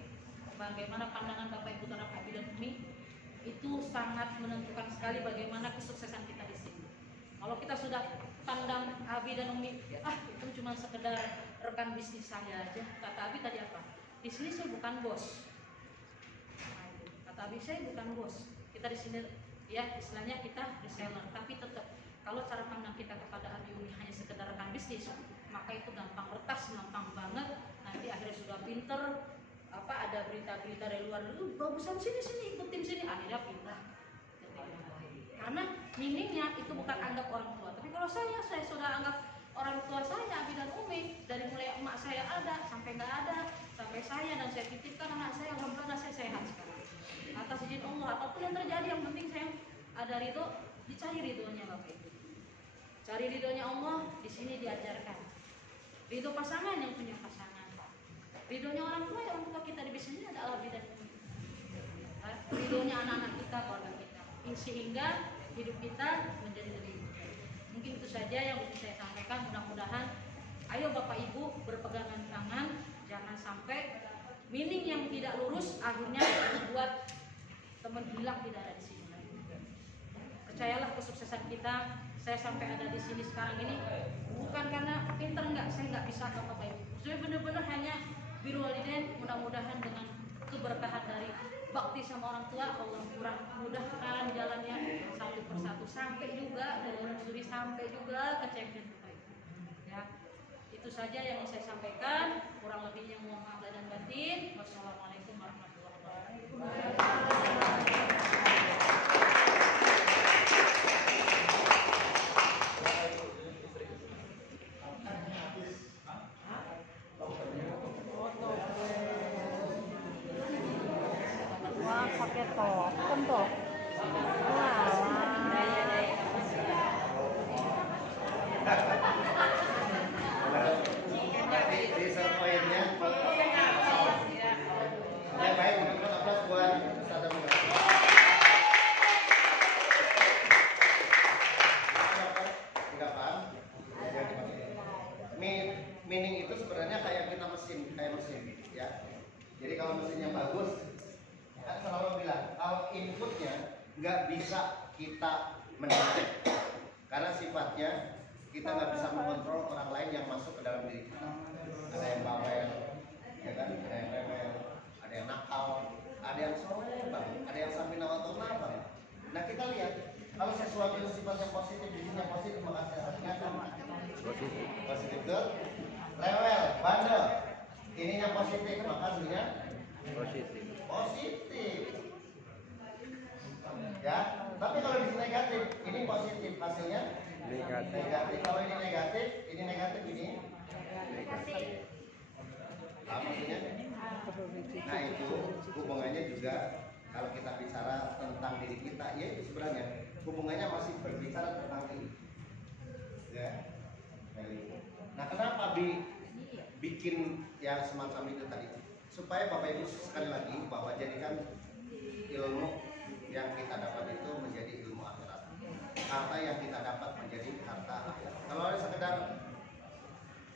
bagaimana pandangan Bapak Ibu terhadap Abi dan Umi itu sangat menentukan sekali bagaimana kesuksesan kita di sini. Kalau kita sudah pandang Abi dan Umi, itu cuma sekedar rekan bisnis saya aja. Kata Abi tadi apa? Di sini saya bukan bos. Kata Abi, saya bukan bos. Kita di sini ya istilahnya kita reseller, tapi tetap kalau cara pandang kita kepada Abi Umi hanya sekedar rekan bisnis, maka itu gampang retas, gampang banget. Nanti akhirnya sudah pinter ada berita-berita dari luar dulu, bagusan sini ikutin sini, akhirnya pindah. Karena meaningnya itu bukan anggap orang tua, tapi kalau saya sudah anggap orang tua saya Abi dan Umi, dari mulai emak saya ada sampai nggak ada, sampai saya, dan saya titipkan anak saya, alhamdulillah saya sehat sekarang. Atas izin Allah, apapun yang terjadi yang penting saya ada ridho, dicari ridhonya Bapak Ibu. Cari ridhonya Allah di sini diajarkan. Ridho pasangan yang punya pasangan. Ridhonya orang tua kita di sini adalah Abi dan Umi. Ridhonya anak-anak kita, keluarga kita. Sehingga hidup kita menjadi lebih baik. Mungkin itu saja yang bisa saya sampaikan. Mudah-mudahan ayo Bapak Ibu berpegangan tangan, jangan sampai meaning yang tidak lurus akhirnya membuat teman hilang tidak ada di sini lagi. Percayalah kesuksesan kita, saya sampai ada di sini sekarang ini bukan karena pinter, enggak, saya nggak bisa ke Bapak Ibu. Saya benar-benar hanya birrul walidain, mudah-mudahan dengan keberkahan dari bakti sama orang tua, Allah mudahkan jalannya satu persatu sampai juga dari orang suri sampai juga ke champion Bapak Ibu. Ya, itu saja yang saya sampaikan. Kurang lebihnya mohon maaf dan batin. Wassalamualaikum warahmatullahi wabarakatuh. pakai token toh. Nanti di poinnya. Ya baik, teman-teman aplaus buat Ustaz Abdul. Enggak paham? Meaning itu sebenarnya kayak kita mesin, ya. Jadi kalau mesinnya bagus, kan selalu bilang kalau inputnya nggak bisa kita mendetek, karena sifatnya kita nggak bisa mengontrol orang lain yang masuk ke dalam diri kita. Ada yang bawel, ya kan? Ada yang rebel, ada yang nakal, ada yang soleh banget, ada yang sampai nawatona banget. Nah kita lihat kalau sesuatu yang sifatnya positif, isinya positif, maka hasilnya kan positif tuh. Rewel, bandel, ininya positif, maka hasilnya positif. Ya, tapi kalau di sini negatif, ini positif, hasilnya negatif. Kalau ini negatif, ini negatif, ini negatif. Apa maksudnya? Nah itu hubungannya juga kalau kita bicara tentang diri kita, ya itu sebenarnya hubungannya masih berbicara tentang diri. Ya. Nah kenapa bikin yang semacam itu tadi? Supaya Bapak Ibu sekali lagi bahwa jadikan ilmu yang kita dapat itu menjadi ilmu akhirat. Harta yang kita dapat menjadi harta akhirat. Kalau ada sekedar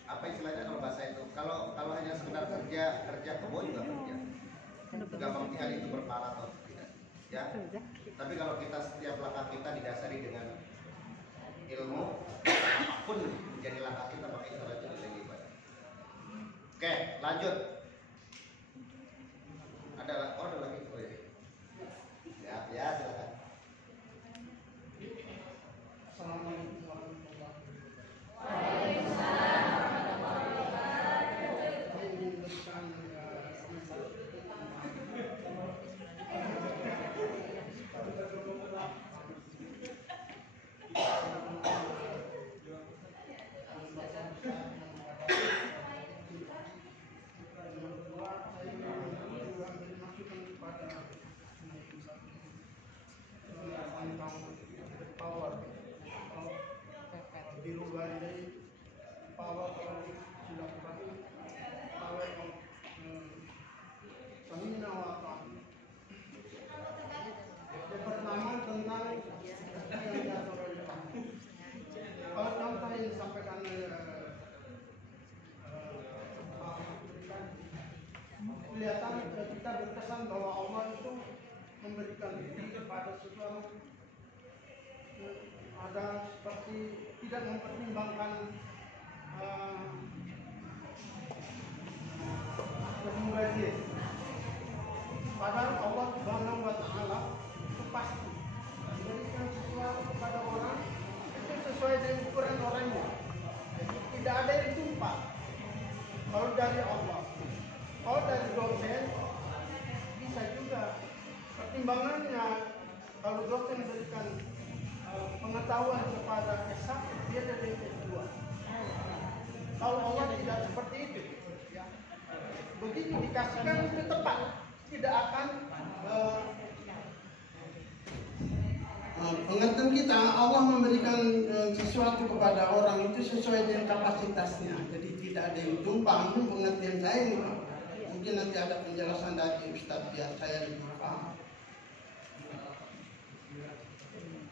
apa istilahnya kalau bahasa itu, kalau hanya sekedar kerja kebo juga kerja. Gampang hal itu berpahala atau tidak. Ya. Tapi kalau kita setiap langkah kita didasari dengan ilmu, apapun menjadi langkah kita maka itu adalah lebih baik. Oke, lanjut. Ada lagi oh ya. Ya, silakan. Assalamualaikum warahmatullahi wabarakatuh. Saya ingin berikan kelihatan kita berkesan bahwa Allah itu memberikan kepada sesuatu ada seperti tidak mempertimbangkan kemudian padahal Allah Subhanahu wa Ta'ala itu pasti memberikan sesuatu kepada orang itu sesuai dengan ukuran orangnya, tidak ada yang tumpah. Kalau dari Allah kalau dari dosen bisa juga. Pertimbangannya kalau dosen berikan pengetahuan kepada S1, dia dari S2. Kalau Allah tidak seperti itu, ya. Begitu dikasihkan itu tepat, tidak akan pengertian kita. Allah memberikan sesuatu kepada orang itu sesuai dengan kapasitasnya. Jadi tidak ada yang tumpang. Pengertian saya ini, mungkin nanti ada penjelasan dari Ustaz biar saya lebih paham.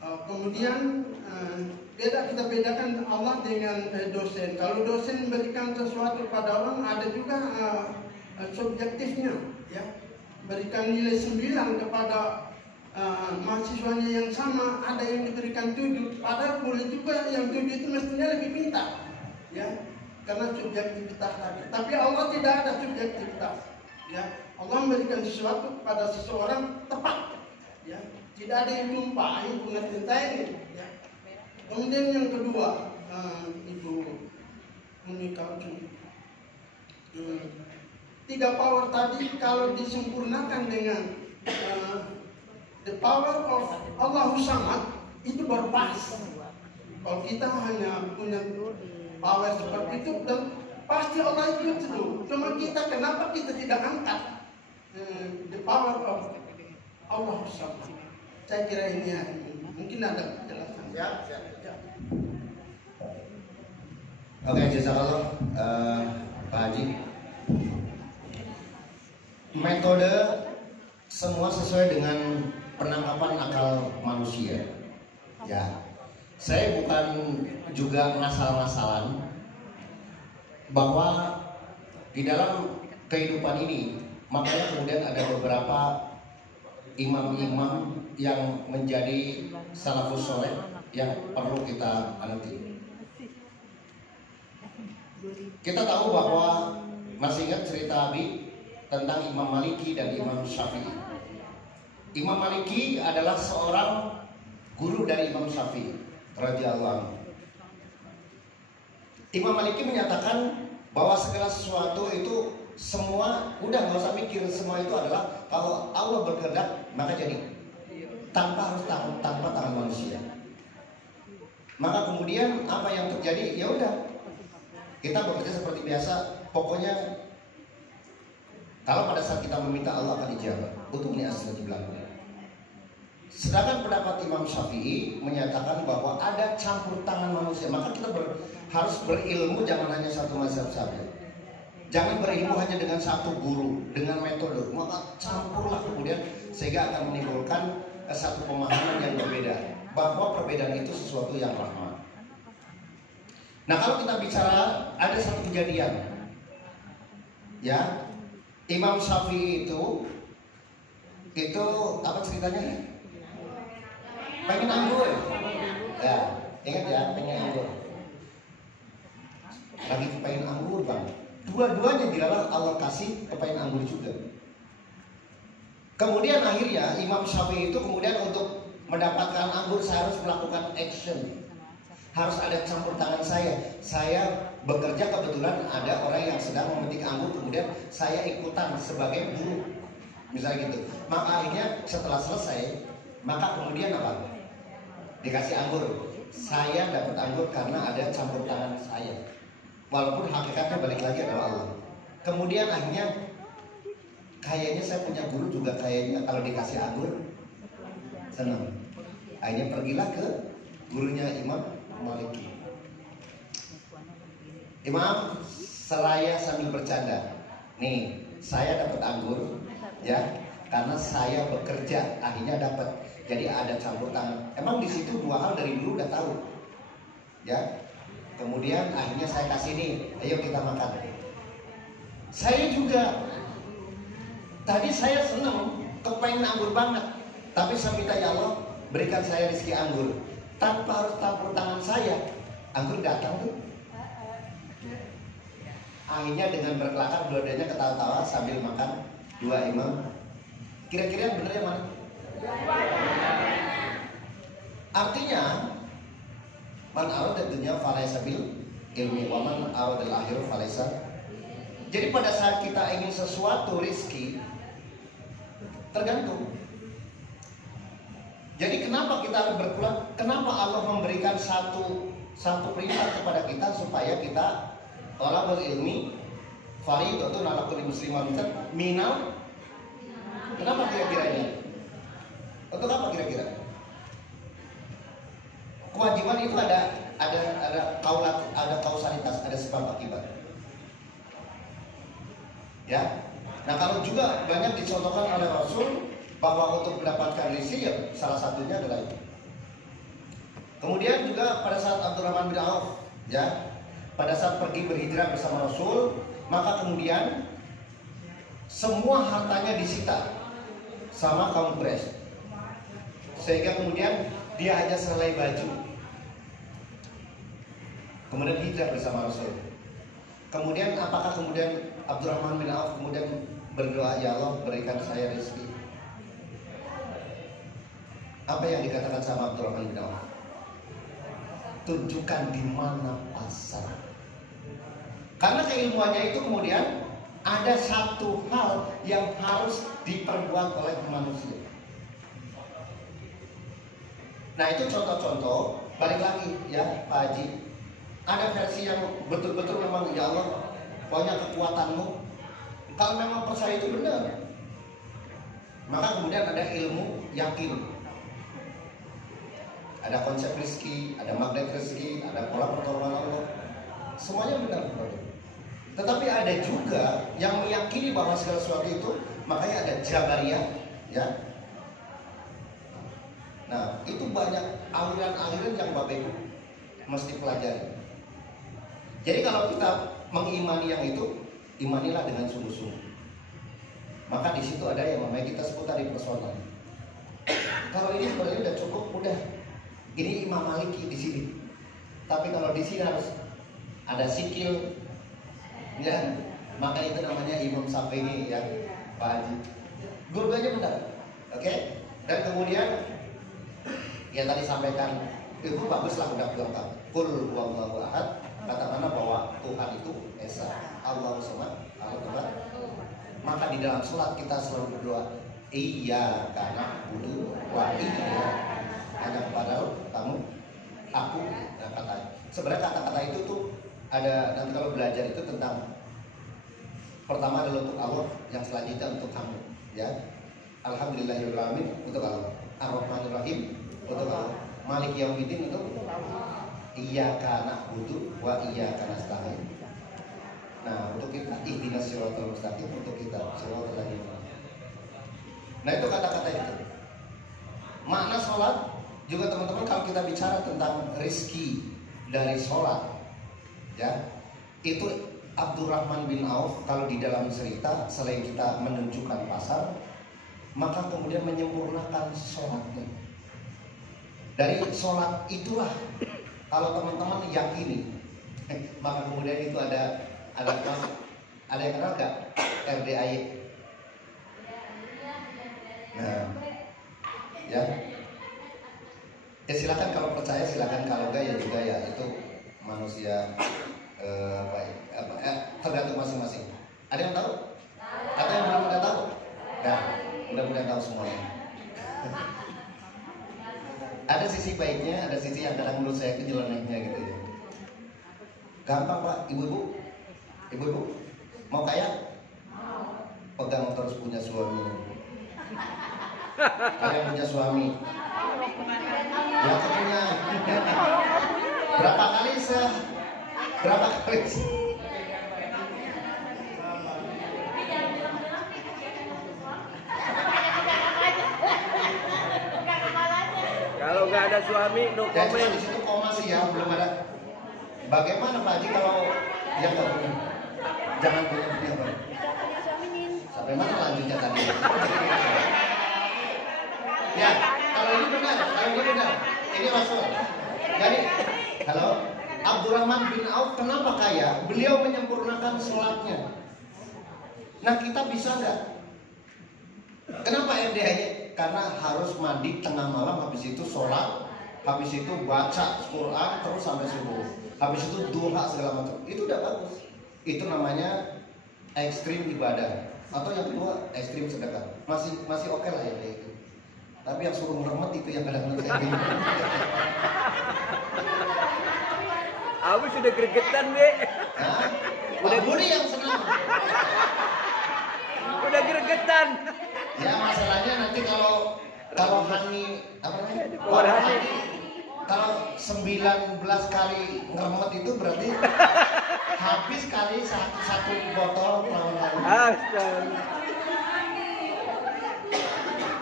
Kemudian kita bedakan Allah dengan dosen. Kalau dosen memberikan sesuatu pada orang, ada juga subjektifnya, ya. Berikan nilai 9 kepada mahasiswanya yang sama, ada yang diberikan 7. Padahal boleh juga yang 7 itu mestinya lebih pintar, ya, karena subjektivitas tadi. Tapi Allah tidak ada subjektivitas, ya. Allah memberikan sesuatu kepada seseorang tepat, ya. Tidak ada yang tumpah, ini pengertian saya ini, ya. Kemudian yang kedua, Ibu Monika, 3 power tadi kalau disempurnakan dengan the power of Allahu Samad, itu baru pas. Kalau kita hanya punya power seperti itu, dan pasti Allah itu dulu. Cuma kita, kenapa kita tidak angkat the power of Allahu Samad? Saya kira ini ya, mungkin ada penjelasan. Siap. Oke, jazakallah Pak Haji. Metode semua sesuai dengan penangkapan akal manusia. Ya, saya bukan juga ngasal-ngasalan bahwa di dalam kehidupan ini, makanya kemudian ada beberapa imam-imam yang menjadi salafus soleh yang perlu kita anuti. Kita tahu bahwa, masih ingat cerita Abi tentang Imam Maliki dan Imam Syafi'i. Imam Maliki adalah seorang guru dari Imam Syafi'i radhiyallahu anhu. Imam Maliki menyatakan bahwa segala sesuatu itu semua udah nggak usah mikir, semua itu adalah kalau Allah berkehendak maka jadi, tanpa tangan manusia. Maka kemudian apa yang terjadi, ya udah kita bekerja seperti biasa. Pokoknya kalau pada saat kita meminta, Allah akan dijawab. Untuk ini asli bilang. Sedangkan pendapat Imam Syafi'i menyatakan bahwa ada campur tangan manusia. Maka kita harus berilmu, jangan hanya satu mazhab saja. Jangan berilmu hanya dengan satu guru, dengan metode. Maka campurlah kemudian, sehingga akan menimbulkan satu pemahaman yang berbeda, bahwa perbedaan itu sesuatu yang rahmat. Nah, kalau kita bicara, ada satu kejadian, ya, Imam Syafi'i itu apa ceritanya? Pengen anggur, ya, ingat ya, pengen anggur. Lagi pengen anggur, bang. Dua-duanya dilalah Allah kasih kepengen anggur juga. Kemudian akhirnya Imam Syafi'i itu kemudian untuk mendapatkan anggur, saya harus melakukan action, harus ada campur tangan saya. Saya bekerja, kebetulan ada orang yang sedang memetik anggur, kemudian saya ikutan sebagai buruh, misalnya gitu. Maka akhirnya setelah selesai, maka kemudian apa? Dikasih anggur. Saya dapat anggur karena ada campur tangan saya. Walaupun hakikatnya balik lagi adalah Allah. Kemudian akhirnya kayaknya saya punya guru juga, kayaknya kalau dikasih anggur senang. Akhirnya pergilah ke gurunya Imam Maliki. Imam, seraya sambil bercanda, nih saya dapat anggur, ya, karena saya bekerja, akhirnya dapat. Jadi ada campur tangan. Emang di situ 2 hal dari dulu udah tahu, ya. Kemudian akhirnya saya kasih nih, ayo kita makan. Saya juga tadi saya senang, kepengen anggur banget, tapi saya minta, ya Allah berikan saya rezeki anggur tanpa harus campur tangan saya. Anggur datang tuh. Akhirnya dengan berkelakar dua-duanya ketawa-tawa sambil makan, 2 imam. Kira-kira yang benar yang mana? Artinya, man arada dunya falaysa bil ilmi wa man arada al akhirah falaysa. Jadi pada saat kita ingin sesuatu rizki, tergantung. Jadi kenapa kita harus berpulang? Kenapa Allah memberikan satu perintah kepada kita supaya kita thalabul ilmi fardhatun 'ala kulli muslimin minal. Kenapa kira-kira ini? Untuk apa kira-kira? Kewajiban itu ada kausalitas, ada sebab akibat. Ya. Nah, kalau juga banyak dicontohkan oleh Rasul bahwa untuk mendapatkan rizki, ya salah satunya adalah itu. Kemudian juga pada saat Abdurrahman bin Auf, ya, pada saat pergi berhijrah bersama Rasul, maka kemudian semua hartanya disita sama kaum Quraisy, sehingga kemudian dia hanya selai baju. Kemudian hijrah bersama Rasul. Kemudian apakah kemudian Abdurrahman bin Auf kemudian berdoa, ya Allah berikan saya rezeki? Apa yang dikatakan sama Abdurrahman bin Auf? Tunjukkan di mana pasar. Karena keilmuannya itu kemudian ada satu hal yang harus diperbuat oleh manusia. Nah, itu contoh-contoh. Balik lagi ya Pak Haji, ada versi yang betul-betul memang, ya Allah pokoknya kekuatanmu. Kalau memang percaya itu benar, maka kemudian ada ilmu yakin. Ada konsep rezeki, ada magnet rezeki, ada pola pertolongan Allah. Semuanya benar. Tetapi ada juga yang meyakini bahwa segala sesuatu itu, makanya ada Jabariyah, ya. Nah, itu banyak aliran-aliran yang Bapak Ibu mesti pelajari. Jadi kalau kita mengimani yang itu, imanilah dengan sungguh-sungguh. Maka di situ ada yang namanya kita sebut tadi personal. Kalau ini sebenarnya udah cukup, udah. Ini Imam Maliki di sini. Tapi kalau di sini harus ada sikil, ya. Maka itu namanya Imam Syafi'i, ya, Pak Haji. Guru-gurunya benar, oke? Dan kemudian yang tadi sampaikan itu baguslah, udah lengkap. Qul huwallahu ahad, katakanlah bahwa Tuhan itu esa, Allahu samad, Allah. Maka di dalam sholat kita selalu berdoa, iyyaka na'budu wa iyyaka, hanya kepada kamu, aku. Nah, kata sebenarnya kata-kata itu tuh ada, nanti kalau belajar itu tentang, pertama adalah untuk Allah, yang selanjutnya untuk kamu, ya. Alhamdulillahirabbil alamin untuk Allah, Ar-Rahmanir Rahim untuk Allah, Maliki Yaumiddin untuk iyyaka na'budu wa iyyaka nasta'in. Nah, untuk kita ihdinas siratal mustaqim, untuk kita siratal ladzina. Nah, itu kata-kata itu. Makna sholat juga teman-teman, kalau kita bicara tentang rizki dari sholat, ya, itu Abdurrahman bin Auf kalau di dalam cerita, selain kita menunjukkan pasar, maka kemudian menyempurnakan sholatnya. Dari sholat itulah kalau teman-teman yakini, maka kemudian itu ada yang kenal gak? RDAY. Nah, ya. Ya silakan kalau percaya, silakan kalau enggak ya juga ya, itu manusia tergantung masing-masing. Ada yang tahu? Atau yang belum tahu? Nah, mudah-mudahan tahu semuanya. Ada sisi baiknya, ada sisi yang kadang menurut saya itu nyelenehnya gitu ya. Gampang Pak, ibu-ibu, mau kaya? Pegang terus punya suami. Ada yang punya suami? Ya punya. Berapa kali Kalau nggak ada suami, no Ya cuma comment. di situ koma sih ya, belum ada. Bagaimana Pak Haji kalau yang nggak punya? Jangan punya Pak. Sampai mana lanjutnya tadi? Ya, kalau ini benar. Ini Rasul. Jadi, halo, Abdurrahman bin Auf kenapa kaya? Beliau menyempurnakan sholatnya. Nah, kita bisa nggak? Kenapa RDA-nya? Karena harus mandi tengah malam, habis itu sholat, habis itu baca Quran terus sampai subuh, habis itu duha segala macam. Itu udah bagus. Itu namanya ekstrim ibadah, atau yang kedua ekstrim sedekah. Masih oke lah ya kayak gitu. Tapi yang suruh ngeremet itu yang kadang-kadang saya bingung. Aku sudah gregetan, Be. Hah? Pak Budi yang senang. Udah gregetan. Ya masalahnya nanti kalau Hani apa namanya? Hani. Kalau 19 kali ngeremet itu berarti habis kali satu botol tahun lalu. Astaga.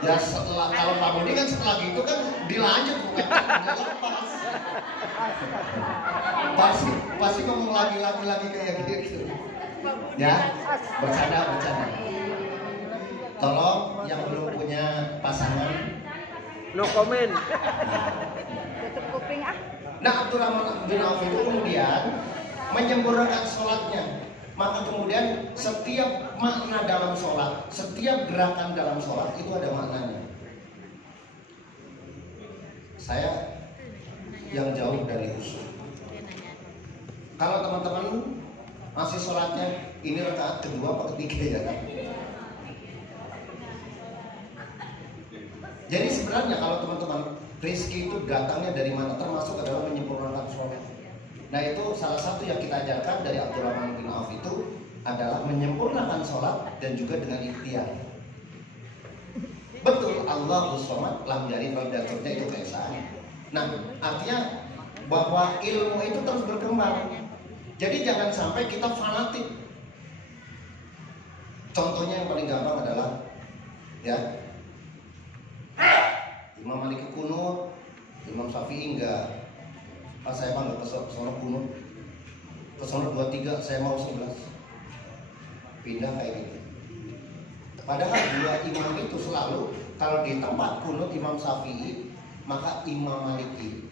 Ya setelah kalau Pak Budi kan setelah gitu kan dilanjut bukan nggak lepas. Pasti ngomong lagi kayak gitu. Ya, bercanda. Tolong yang belum punya pasangan. No comment. Tutup kuping ah. Nah, Abdurrahman bin Auf itu kemudian menyempurnakan sholatnya. Maka kemudian setiap makna dalam sholat, setiap gerakan dalam sholat itu ada maknanya. Saya yang jauh dari usul. Kalau teman-teman masih sholatnya ini rakaat kedua atau ketiga ya kan? Jadi sebenarnya kalau teman-teman rezeki itu datangnya dari mana, termasuk adalah menyempurnakan sholat. Nah itu salah satu yang kita ajarkan dari Abdurrahman bin Auf itu adalah menyempurnakan sholat dan juga dengan ikhtiar. Betul, Allahu Somad lam yalid walam yulad itu keesaan. Nah artinya bahwa ilmu itu terus berkembang. Jadi jangan sampai kita fanatik. Contohnya yang paling gampang adalah ya Imam Malik kunut, Imam Syafi'i enggak. Saya mah nggak kesono kunut, kesono 2-3, saya mau 11. Pindah kayak gitu. Padahal dua imam itu selalu kalau di tempat kunut Imam Syafi'i, maka Imam Maliki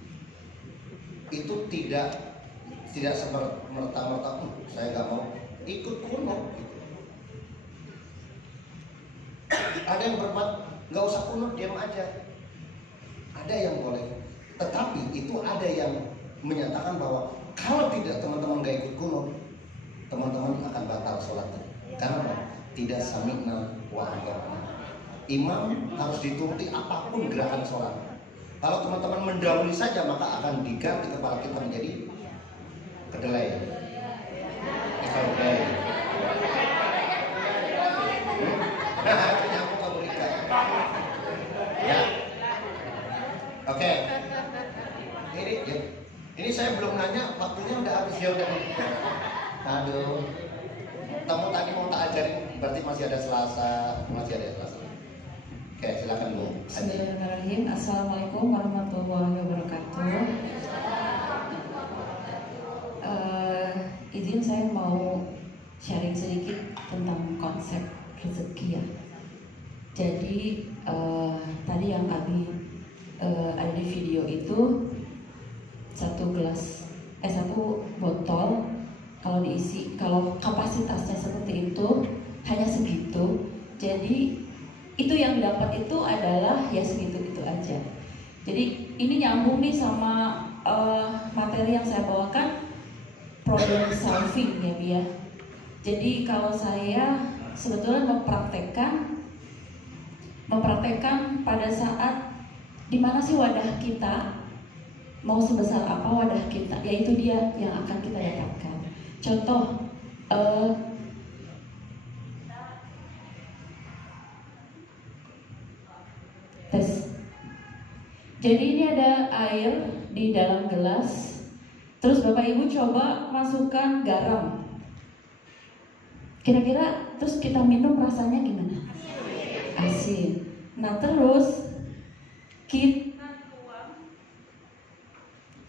itu tidak semerta-merta saya nggak mau ikut kunut. Gitu. Ada yang berbuat nggak usah kunut, diam aja. Ada yang boleh, tetapi itu ada yang menyatakan bahwa kalau tidak teman-teman gak ikut kunut, teman-teman akan batal sholatnya. Karena tidak sami'na wa ata'na. Imam harus dituruti apapun gerakan sholat. Kalau teman-teman mendahului saja, maka akan diganti kepala kita menjadi kedelai. Kedelai. Itu nyambung ke berita. Ya. Oke. Ini saya belum nanya, waktunya udah habis ya udah. Aduh. Kamu tadi mau tak ajarin, berarti masih ada Selasa. Oke, silakan Bu. Bismillahirrahmanirrahim. Assalamualaikum warahmatullahi wabarakatuh. Izin saya mau sharing sedikit tentang konsep rezeki ya. Jadi tadi yang Abi ada di video itu satu botol kalau diisi, kalau kapasitasnya seperti itu hanya segitu, jadi itu yang didapat itu adalah ya segitu aja. Jadi ini nyambung nih sama materi yang saya bawakan, problem solving ya Bia. Jadi kalau saya sebetulnya mempraktekkan pada saat dimana sih wadah kita, mau sebesar apa wadah kita, yaitu dia yang akan kita dapatkan. Contoh, tes. Jadi ini ada air di dalam gelas, terus Bapak Ibu coba masukkan garam. Kira-kira terus kita minum rasanya gimana? Asin. Nah terus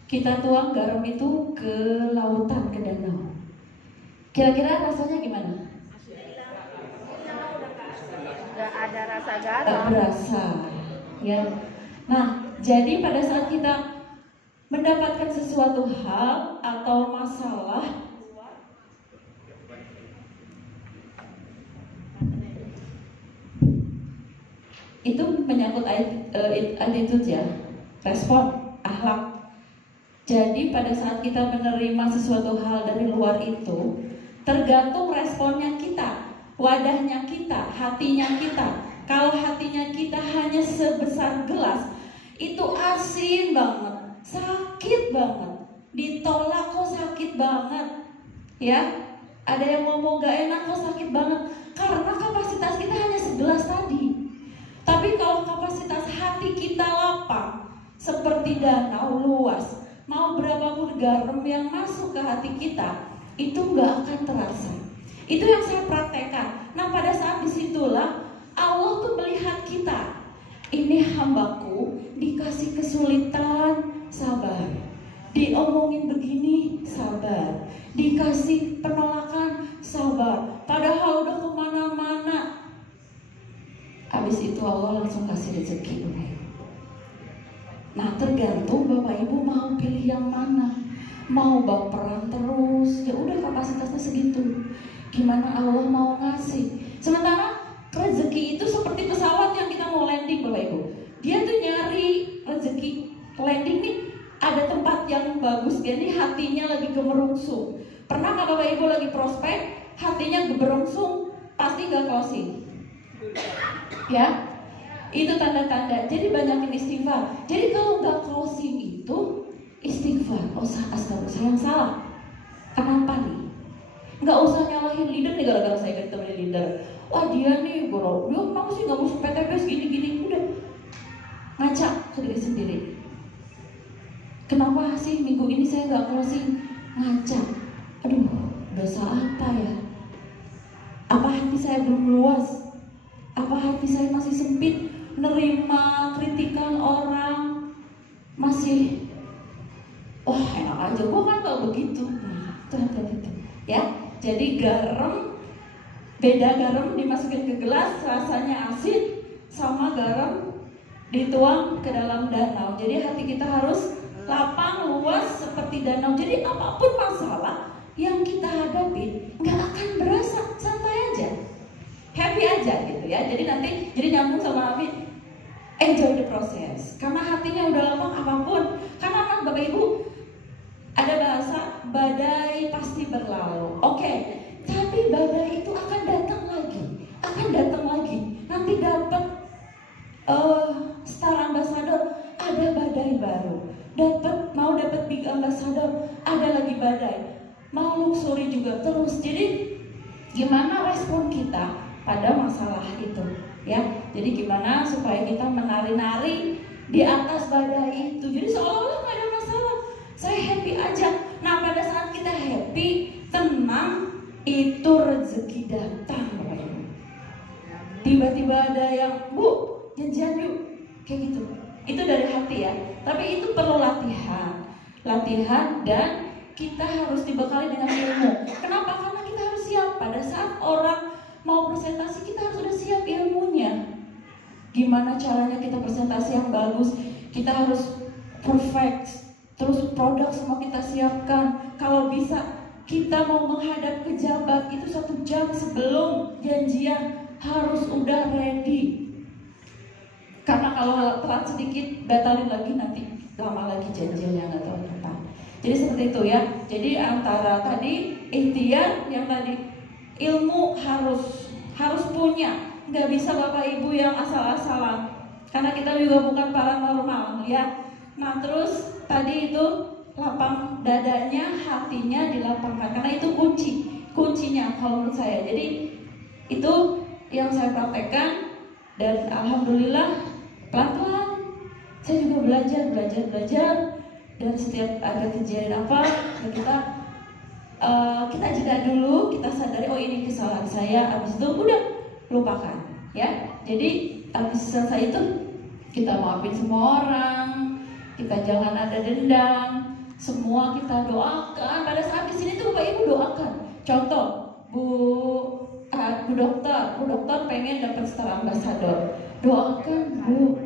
kita tuang garam itu ke lautan, ke danau. Kira-kira rasanya gimana? Gak ada rasa garam. Tak berasa, ya. Nah, jadi pada saat kita mendapatkan sesuatu hal atau masalah, itu menyangkut attitude ya, respon, akhlak. Jadi pada saat kita menerima sesuatu hal dari luar itu tergantung responnya kita. wadahnya kita, hatinya kita. Kalau hatinya kita hanya sebesar gelas, itu asin banget, sakit banget. Ditolak kok sakit banget. Ya, ada yang ngomong gak enak kok sakit banget. Karena kapasitas kita hanya segelas tadi. Tapi kalau kapasitas hati kita lapang, seperti danau luas, mau berapapun garam yang masuk ke hati kita, itu gak akan terasa. Itu yang saya praktekkan. Nah, pada saat disitulah Allah tuh melihat kita. Ini hambaku dikasih kesulitan, sabar. Diomongin begini, sabar. Dikasih penolakan, sabar. Padahal udah kemana-mana. Habis itu Allah langsung kasih rezeki. Nah, tergantung Bapak Ibu mau pilih yang mana. Mau baperan terus, ya udah kapasitasnya segitu. Gimana Allah mau ngasih. Sementara rezeki itu seperti pesawat yang kita mau landing, Bapak Ibu. Dia tuh nyari rezeki landing nih, ada tempat yang bagus. Dia nih hatinya lagi gemerungsung. Pernah nggak Bapak Ibu lagi prospek, hatinya gemerungsung, pasti gak closing. Ya, itu tanda-tanda. Jadi banyakin istighfar. Jadi kalau gak closing itu istighfar. Oh, astagfirullah, saya yang salah. Kenapa nih? Nggak usah nyalahin leader nih gara-gara saya ketemu leader. Wah dia nih bro, dia kenapa sih nggak masuk PTBS gini-gini. Udah ngaca sendiri-sendiri. Kenapa sih minggu ini saya nggak closing? Ngaca. Aduh, dosa apa ya? Apa hati saya belum luas? Apa hati saya masih sempit? Nerima kritikan orang masih, wah enak aja, gua kan nggak begitu. Nah, itu hati-hati tuh, ya. Jadi garam, beda garam dimasukin ke gelas, rasanya asin, sama garam dituang ke dalam danau. Jadi hati kita harus lapang, luas seperti danau. Jadi apapun masalah yang kita hadapi nggak akan berasa, santai aja, happy aja gitu ya. Jadi nanti jadi nyambung sama Abi, enjoy the process. Karena hatinya udah lapang apapun. Karena kan Bapak Ibu ada bahasa badai pasti berlalu. Oke, tapi badai itu akan datang lagi. Nanti dapat Star Ambassador, ada badai baru. Mau dapat Big Ambassador, ada lagi badai. Mau luxury juga terus. Jadi gimana respon kita pada masalah itu, ya? Jadi gimana supaya kita menari-nari di atas badai itu. Jadi seolah-olah nggak ada masalah. Saya happy aja. Nah, pada saat kita happy, tenang, itu rezeki datang, Bapak Ibu. Tiba-tiba ada yang, Bu, janjian yuk, kayak gitu. Itu dari hati ya. Tapi itu perlu latihan, dan kita harus dibekali dengan ilmu. Kenapa? Karena kita harus siap. Pada saat orang mau presentasi, kita harus sudah siap ilmunya. Gimana caranya kita presentasi yang bagus? Kita harus perfect. Terus produk semua kita siapkan. Kalau bisa kita mau menghadap pejabat itu 1 jam sebelum janjian harus udah ready. Karena kalau telat sedikit batalin lagi, nanti lama lagi janjiannya nggak tahu kapan. Jadi seperti itu ya. Jadi antara tadi ikhtiar, yang tadi ilmu harus punya. Nggak bisa Bapak Ibu yang asal-asalan. Karena kita juga bukan paranormal ya. Nah terus tadi itu lapang dadanya, hatinya dilapangkan. Karena itu kuncinya kalau menurut saya. Jadi itu yang saya praktekkan. Dan alhamdulillah pelan-pelan saya juga belajar. Dan setiap ada kejadian apa ya kita jeda dulu, kita sadari oh ini kesalahan saya, habis itu udah lupakan ya. Jadi habis selesai itu kita maafin semua orang, kita jangan ada dendam, semua kita doakan. Pada saat di sini tuh Bapak Ibu doakan. Contoh, Bu dokter pengen dapat Star Ambassador, doakan Bu,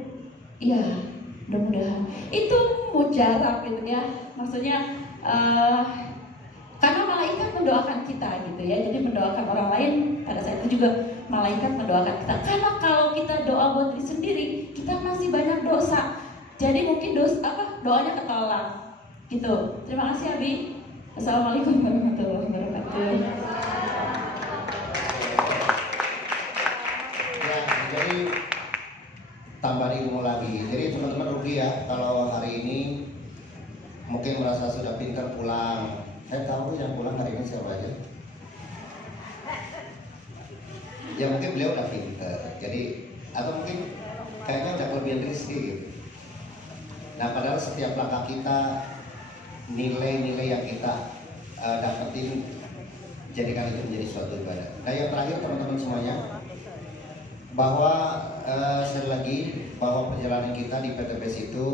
ya mudah-mudahan. Itu mujarab gitu ya, maksudnya karena malaikat mendoakan kita gitu ya. Jadi mendoakan orang lain pada saat itu juga malaikat mendoakan kita. Karena kalau kita doa buat diri sendiri, kita masih banyak dosa. Jadi mungkin doanya ketolak gitu. Terima kasih Abi. Assalamualaikum warahmatullahi wabarakatuh. merasa sudah pintar pulang. Saya tahu yang pulang hari ini siapa aja. Ya mungkin beliau udah pintar. Jadi atau mungkin kayaknya udah kelebihan rezeki gitu. Nah padahal setiap langkah kita, nilai-nilai yang kita dapetin, jadikan itu menjadi suatu ibadah. Nah yang terakhir teman-teman semuanya, bahwa sekali lagi bahwa perjalanan kita di PTBS itu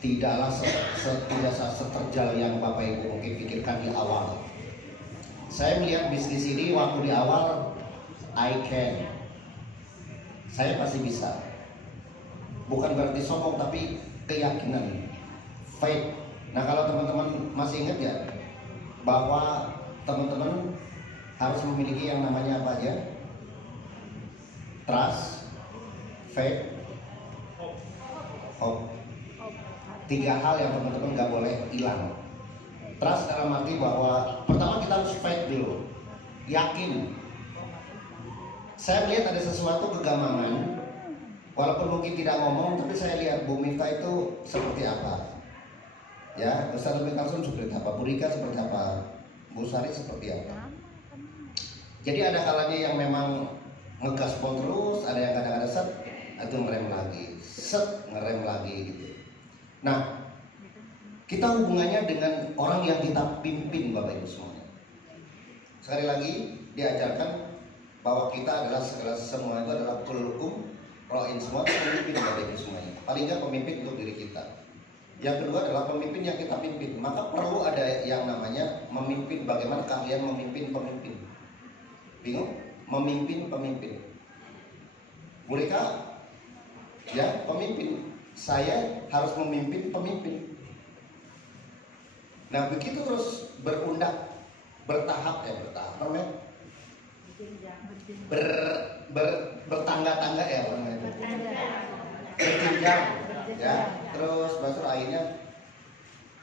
tidaklah tidak seterjal yang Bapak Ibu mungkin pikirkan di awal. Saya melihat bisnis ini waktu di awal, I can, saya pasti bisa. Bukan berarti sombong, tapi keyakinan, faith. Nah kalau teman-teman masih ingat ya, bahwa teman-teman harus memiliki yang namanya apa aja? Trust, faith, hope. 3 hal yang teman-teman gak boleh hilang. Trust dalam arti bahwa pertama kita harus faith dulu, yakin. Saya melihat ada sesuatu kegamangan, walaupun mungkin tidak ngomong, tapi saya lihat Bu Mifta itu seperti apa. Ya, Ustaz Lebih Kalsum seperti apa, Bu Rika seperti apa, Bu Sari seperti apa. Jadi ada kalanya yang memang ngegaspol terus, ada yang kadang-kadang set, itu ngerem lagi, set, ngerem lagi gitu. Nah, kita hubungannya dengan orang yang kita pimpin, Bapak Ibu semuanya. Sekali lagi diajarkan bahwa kita adalah segala semua itu adalah kullukum ra'in, semua pemimpin, Bapak Ibu semuanya. Paling nggak pemimpin untuk diri kita. Yang kedua adalah pemimpin yang kita pimpin. Maka perlu ada yang namanya memimpin. Bagaimana kalian memimpin pemimpin? Bingung? Memimpin pemimpin. Mereka ya pemimpin. Saya harus memimpin pemimpin. Nah begitu terus berundak, bertahap ya, bertahap namanya. Bertangga-tangga ya namanya. Berjenjang ya. Terus baru akhirnya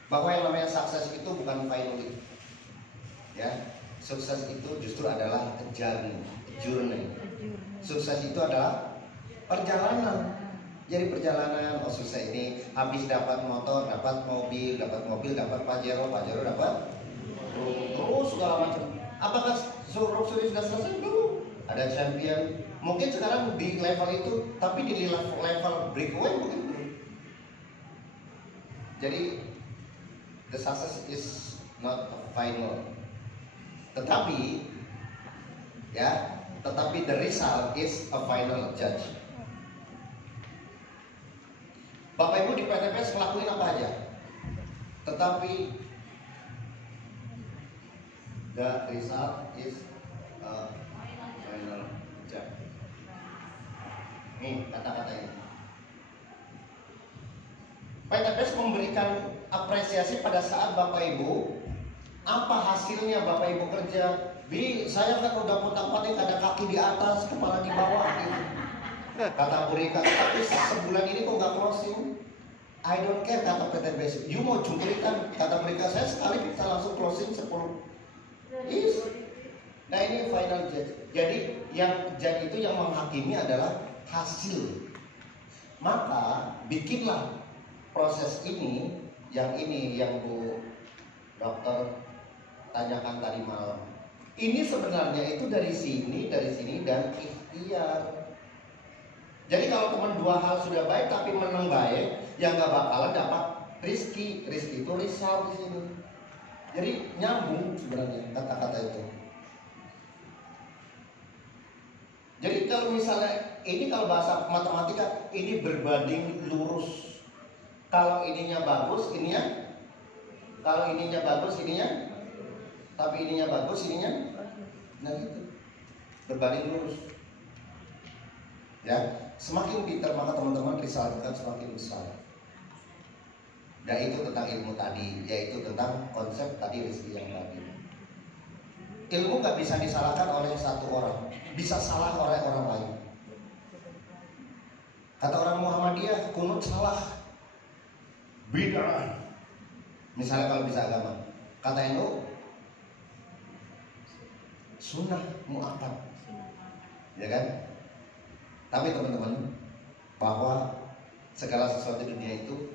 bahwa yang namanya sukses itu bukan finally. Ya, sukses itu justru adalah journey. Sukses itu adalah perjalanan. Jadi perjalanan, oh sukses ini habis dapat motor, dapat mobil, dapat Pajero dapat terus segala macam. Apakah sudah selesai? Belum. Ada champion. Mungkin sekarang di level itu, tapi di level breakaway mungkin belum. Jadi the success is not final. Tetapi the result is a final judge. Bapak Ibu di PTBS ngelakuin apa aja, tetapi the result is a final judge. Nih kata-kata ini. PTBS memberikan apresiasi pada saat Bapak Ibu, apa hasilnya Bapak Ibu kerja. Saya kan udah potong-potong, ada kaki di atas, kepala di bawah gitu. Kata Bu Rika, tapi sebulan ini kok nggak closing? I don't care, kata PTBS. You mau jumplikan, kata Bu Rika, saya sekali bisa langsung closing 10. Yes. Nah ini final judge. Jadi yang judge itu yang menghakimi adalah hasil. Maka bikinlah proses ini yang Bu Dokter tanyakan tadi malam. Ini sebenarnya itu dari sini dan ikhtiar. Jadi kalau teman 2 hal sudah baik tapi menang baik, ya nggak bakalan dapat rizki. Rizki itu result di sini. Jadi nyambung sebenarnya kata-kata itu. Jadi kalau misalnya ini, kalau bahasa matematika ini berbanding lurus. Kalau ininya bagus, ininya. Kalau ininya bagus, ininya. Tapi ininya bagus, ininya. Nah gitu. Berbanding lurus. Ya. Semakin pintar maka teman-teman result akan semakin besar. Dan itu tentang ilmu tadi, yaitu tentang konsep tadi rezeki yang tadi. Ilmu gak bisa disalahkan oleh satu orang, bisa salah oleh orang lain. Kata orang Muhammadiyah, kunut salah, bid'ah. Misalnya kalau bisa agama, kata NU, sunnah mu'akkad, ya kan? Tapi teman-teman, bahwa segala sesuatu di dunia itu